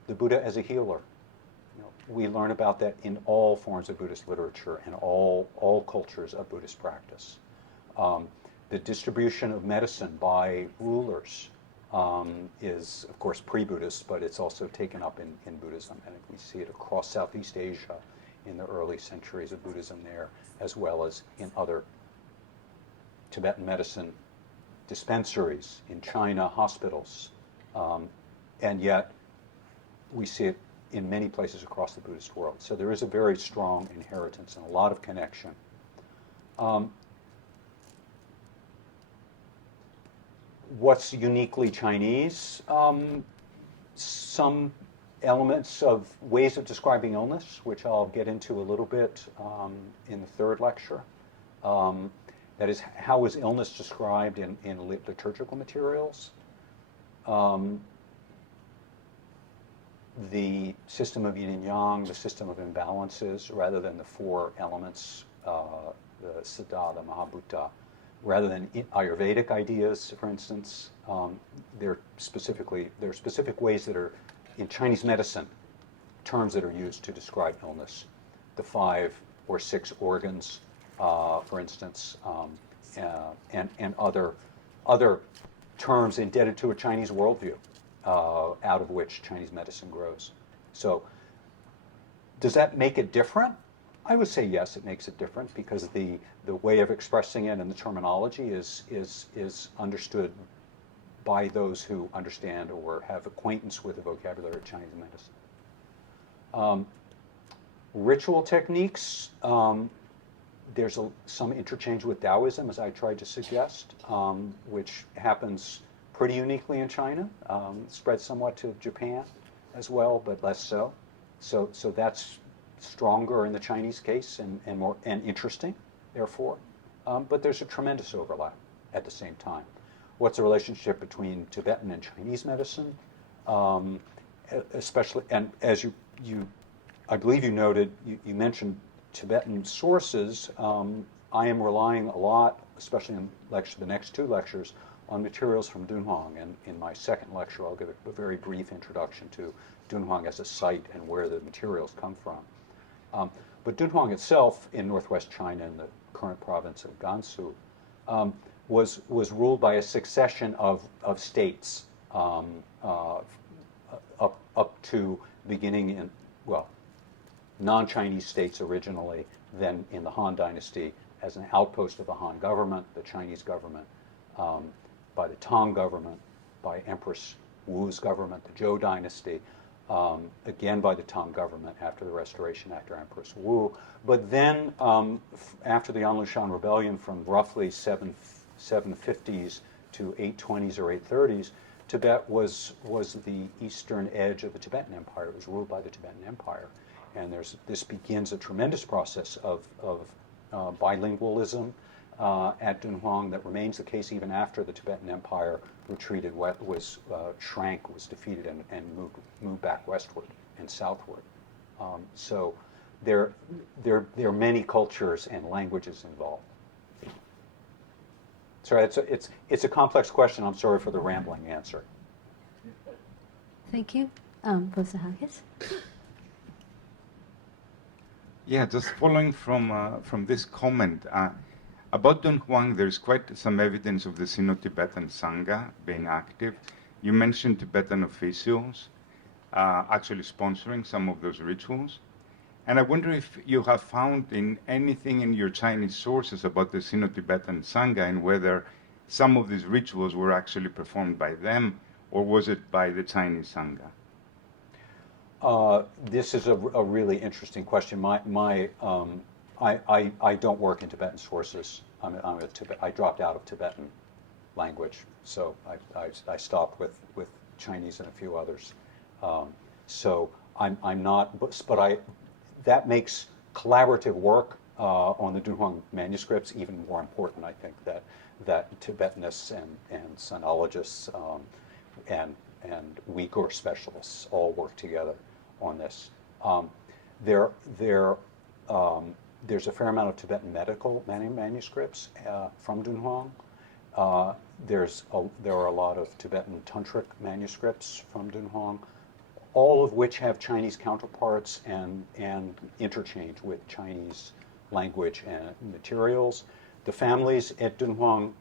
the Buddha as a healer. We learn about that in all forms of Buddhist literature and all cultures of Buddhist practice. The distribution of medicine by rulers is, of course, pre-Buddhist, but it's also taken up in Buddhism, and we see it across Southeast Asia in the early centuries of Buddhism there, as well as in other Tibetan medicine dispensaries, in China, hospitals, and yet we see it in many places across the Buddhist world. So there is a very strong inheritance and a lot of connection. What's uniquely Chinese? Some elements of ways of describing illness, which I'll get into a little bit in the third lecture. That is, how is illness described in liturgical materials? The system of yin and yang, the system of imbalances, rather than the four elements, the Siddha, the Mahabhuta, rather than Ayurvedic ideas, for instance. There are specific ways that are, in Chinese medicine, terms that are used to describe illness. The 5 or 6 organs, for instance, and other terms indebted to a Chinese worldview, out of which Chinese medicine grows. So does that make it different? I would say yes, it makes it different because the way of expressing it and the terminology is understood by those who understand or have acquaintance with the vocabulary of Chinese medicine. Ritual techniques, there's some interchange with Taoism, as I tried to suggest, which happens pretty uniquely in China. Spread somewhat to Japan as well, but less so. So that's stronger in the Chinese case and more interesting, therefore. But there's a tremendous overlap at the same time. What's the relationship between Tibetan and Chinese medicine? Especially, and as I believe you noted, you mentioned Tibetan sources. I am relying a lot, especially in the next two lectures, on materials from Dunhuang. And in my second lecture, I'll give a very brief introduction to Dunhuang as a site and where the materials come from. But Dunhuang itself, in northwest China, in the current province of Gansu, was ruled by a succession of states up to beginning in, well, non-Chinese states originally, then in the Han Dynasty as an outpost of the Han government, the Chinese government, by the Tang government, by Empress Wu's government, the Zhou Dynasty, again by the Tang government after the restoration after Empress Wu. But then after the Anlushan Rebellion from roughly 750s to 820s or 830s, Tibet was the eastern edge of the Tibetan Empire. It was ruled by the Tibetan Empire. And this begins a tremendous process of bilingualism at Dunhuang that remains the case even after the Tibetan Empire retreated, shrank, was defeated, and moved back westward and southward. So there are many cultures and languages involved. Sorry, it's a complex question. I'm sorry for the rambling answer. Thank you. Professor Hackett? Yeah, just following from this comment, about Dunhuang, there's quite some evidence of the Sino-Tibetan Sangha being active. You mentioned Tibetan officials actually sponsoring some of those rituals. And I wonder if you have found anything in your Chinese sources about the Sino-Tibetan Sangha and whether some of these rituals were actually performed by them or was it by the Chinese Sangha? This is a really interesting question. I don't work in Tibetan sources. I dropped out of Tibetan language, so I stopped with Chinese and a few others. So I'm not, but that makes collaborative work on the Dunhuang manuscripts even more important. I think that Tibetanists and sinologists and Uyghur specialists all work together on this. There's a fair amount of Tibetan medical manuscripts from Dunhuang. There are a lot of Tibetan tantric manuscripts from Dunhuang, all of which have Chinese counterparts and interchange with Chinese language and materials. The families at Dunhuang,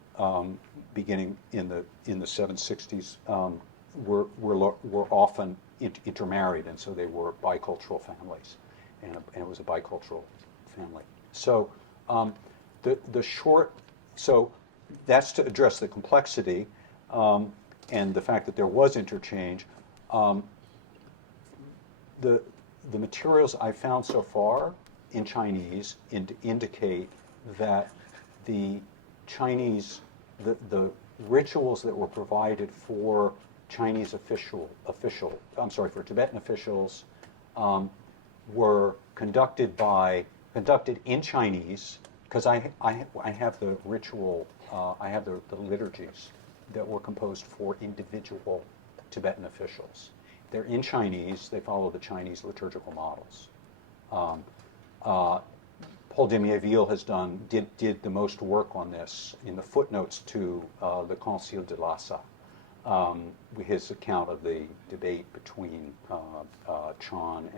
beginning in the 760s, were often intermarried, and so they were bicultural families, and it was a bicultural family. So so that's to address the complexity and the fact that there was interchange. The materials I found so far in Chinese indicate that the Chinese, the rituals that were provided for Chinese for Tibetan officials were conducted in Chinese, because I have the ritual, I have the liturgies that were composed for individual Tibetan officials. They're in Chinese, they follow the Chinese liturgical models. Paul Demieville did the most work on this in the footnotes to the Concile de Lhasa, his account of the debate between Chan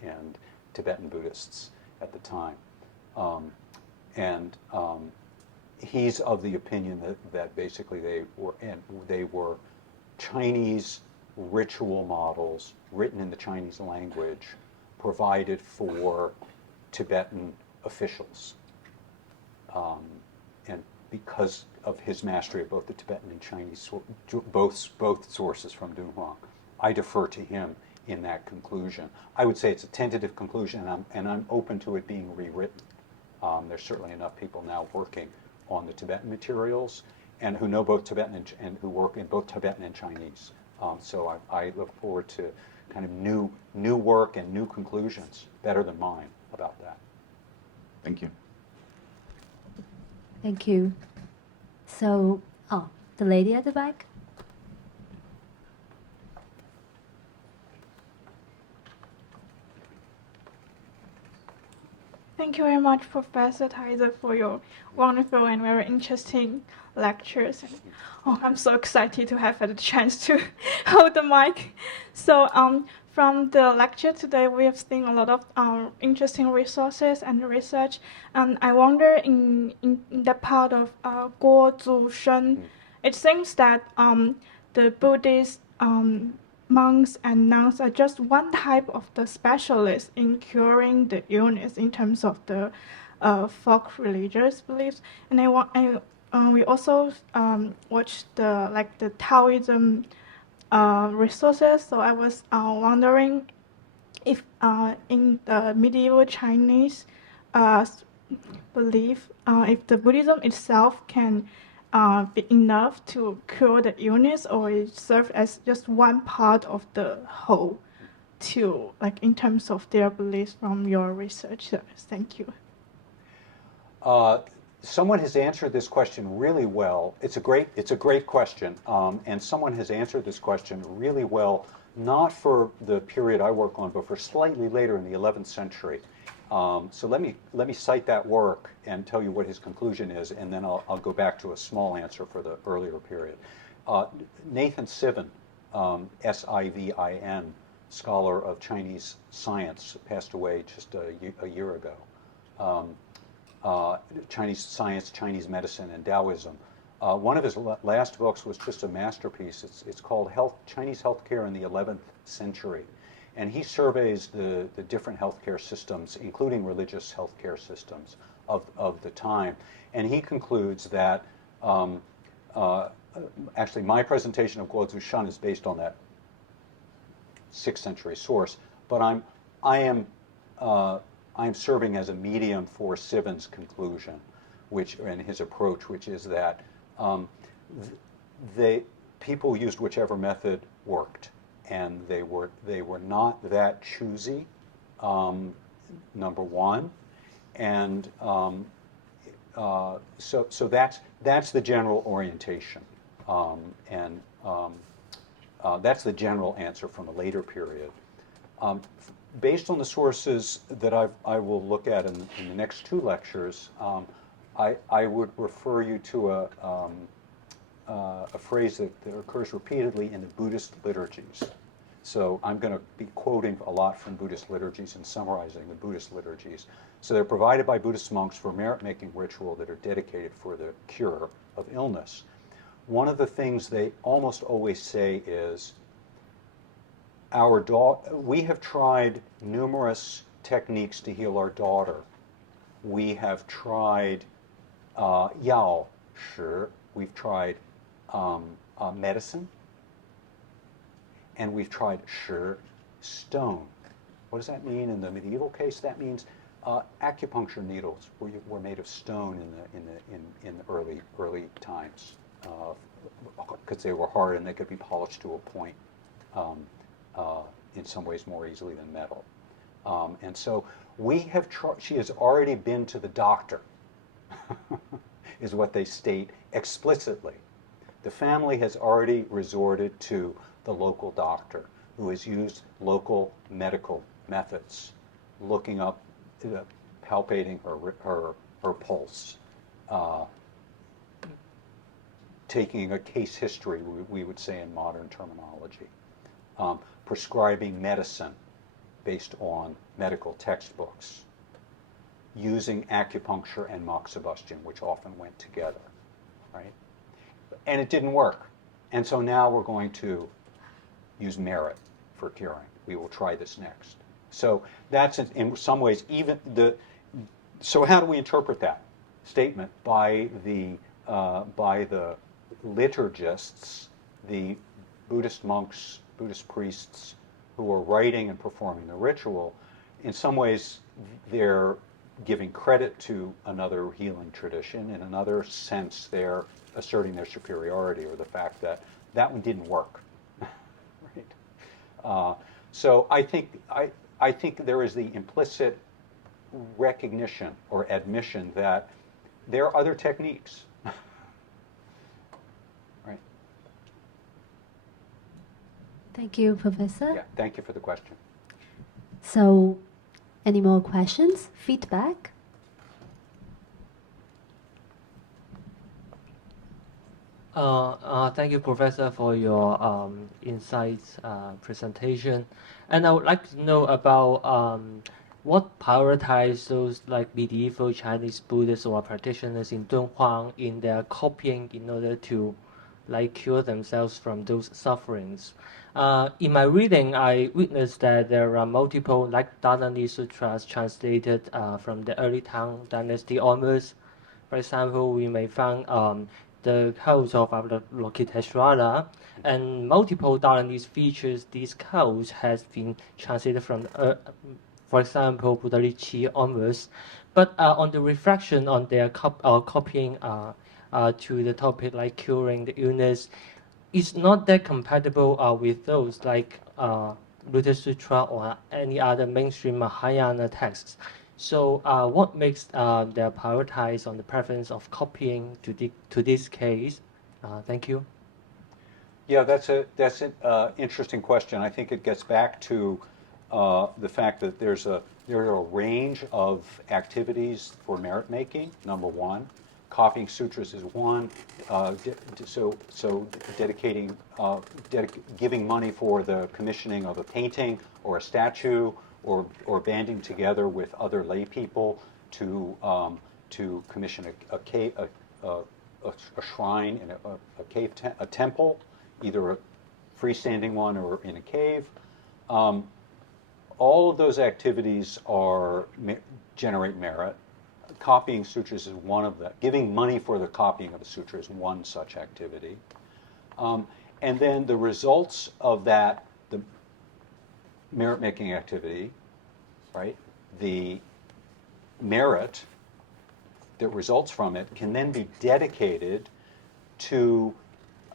and Tibetan Buddhists at the time. he's of the opinion that basically they were Chinese ritual models written in the Chinese language provided for Tibetan officials. And because of his mastery of both the Tibetan and Chinese, both sources from Dunhuang, I defer to him in that conclusion. I would say it's a tentative conclusion, and I'm open to it being rewritten. There's certainly enough people now working on the Tibetan materials and who know both Tibetan and who work in both Tibetan and Chinese. So I look forward to kind of new work and new conclusions, better than mine, about that. Thank you. Thank you. So, the lady at the back. Thank you very much, Professor Teiser, for your wonderful and very interesting lectures. I'm so excited to have had a chance to hold the mic. So, from the lecture today, we have seen a lot of interesting resources and research. And I wonder, in the part of Guo Zu Shen, it seems that the Buddhist monks and nuns are just one type of the specialists in curing the illness in terms of the folk religious beliefs. And we also watched the Taoism resources. So I was wondering if in the medieval Chinese belief, if the Buddhism itself can be enough to cure the illness, or it serves as just one part of the whole, to in terms of their beliefs from your research. Thank you. Someone has answered this question really well. It's a great question, and someone has answered this question really well, not for the period I work on, but for slightly later in the 11th century. So let me cite that work and tell you what his conclusion is, and then I'll go back to a small answer for the earlier period. Nathan Sivin, S-I-V-I-N, scholar of Chinese science, passed away just a year ago. Chinese science, Chinese medicine, and Taoism. One of his last books was just a masterpiece. It's called Chinese Healthcare in the 11th Century. And he surveys the different healthcare systems, including religious healthcare systems of the time. And he concludes that, actually my presentation of Guo Zu Shen is based on that 6th century source, but I am serving as a medium for Sivin's conclusion, and his approach, which is that people used whichever method worked. And they were not that choosy, number one, and so that's the general orientation, and that's the general answer from a later period. Based on the sources that I will look at in the next two lectures, I would refer you to a phrase that occurs repeatedly in the Buddhist liturgies. So I'm going to be quoting a lot from Buddhist liturgies and summarizing the Buddhist liturgies. So they're provided by Buddhist monks for merit-making ritual that are dedicated for the cure of illness. One of the things they almost always say is, we have tried numerous techniques to heal our daughter. We have tried yao, shi, we've tried medicine, and we've tried shi, stone. What does that mean in the medieval case? That means acupuncture needles were made of stone in the early times, because they were hard and they could be polished to a point, in some ways more easily than metal. And so she has already been to the doctor, is what they state explicitly. The family has already resorted to the local doctor, who has used local medical methods, looking up, palpating her pulse, taking a case history, we would say in modern terminology, prescribing medicine based on medical textbooks. using acupuncture and moxibustion, which often went together, right? And it didn't work. And so now we're going to use merit for curing. We will try this next. So that's in some ways even the. So how do we interpret that statement by the liturgists, the Buddhist monks, Buddhist priests who are writing and performing the ritual? In some ways, they're giving credit to another healing tradition. In another sense, they're asserting their superiority or the fact that that one didn't work. Right? So I think there is the implicit recognition or admission that there are other techniques. Right? Thank you, Professor. Yeah, thank you for the question. So, any more questions? Feedback? Thank you, Professor, for your insights presentation. And I would like to know about what prioritize those like medieval Chinese Buddhists or practitioners in Dunhuang in their copying in order to like cure themselves from those sufferings. In my reading, I witnessed that there are multiple like Dharani sutras translated from the early Tang dynasty onwards. For example, we may find the codes of Avalokiteshvara, and multiple Dharanese features these codes has been translated from, for example, Buddha Lichi onwards. But on the reflection on their copying to the topic like curing the illness, it's not that compatible with those like Buddha Sutra or any other mainstream Mahayana texts. So what makes them prioritize on the preference of copying to this case? Thank you. Yeah, that's an interesting question. I think it gets back to the fact that there are a range of activities for merit making. Number one, copying sutras is one. So dedicating, giving money for the commissioning of a painting or a statue, or banding together with other lay people to commission a shrine in a cave, a temple, either a freestanding one or in a cave. All of those activities generate merit. Copying sutras is one of them. Giving money for the copying of a sutra is one such activity. And then the results of that, the merit-making activity, right? The merit that results from it can then be dedicated to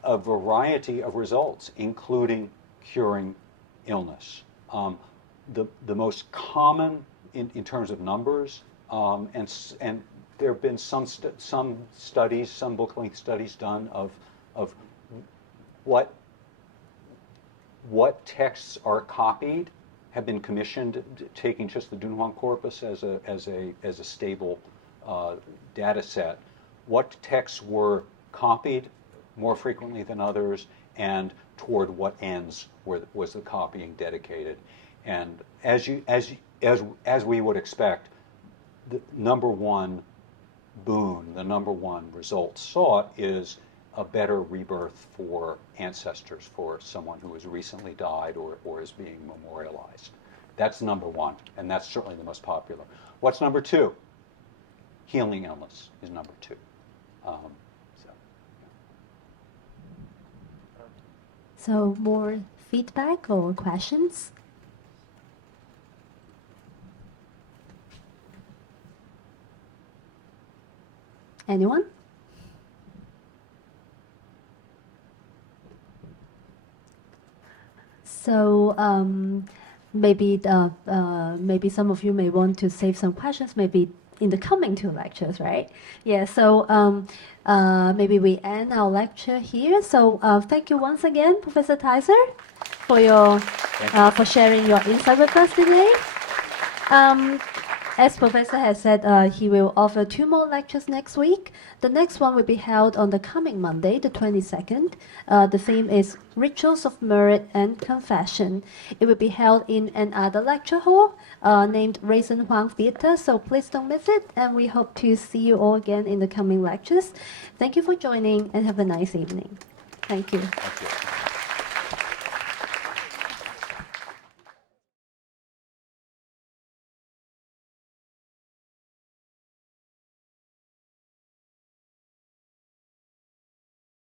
a variety of results, including curing illness. The most common in terms of numbers, and there have been some studies, some book-length studies done of what texts are copied, have been commissioned, taking just the Dunhuang corpus as a stable data set. What texts were copied more frequently than others, and toward what ends was the copying dedicated? And as we would expect, the number one boon, the number one result sought is a better rebirth for ancestors, for someone who has recently died or is being memorialized. That's number one, and that's certainly the most popular. What's number two? Healing illness is number two. So more feedback or questions? Anyone? So maybe some of you may want to save some questions, maybe in the coming two lectures, right? Yeah. So maybe we end our lecture here. So thank you once again, Professor Teiser, for your for sharing your insight with us today. As Professor has said, he will offer 2 more lectures next week. The next one will be held on the coming Monday, the 22nd. The theme is Rituals of Merit and Confession. It will be held in another lecture hall named Dunhuang Theater, so please don't miss it, and we hope to see you all again in the coming lectures. Thank you for joining, and have a nice evening. Thank you. Thank you.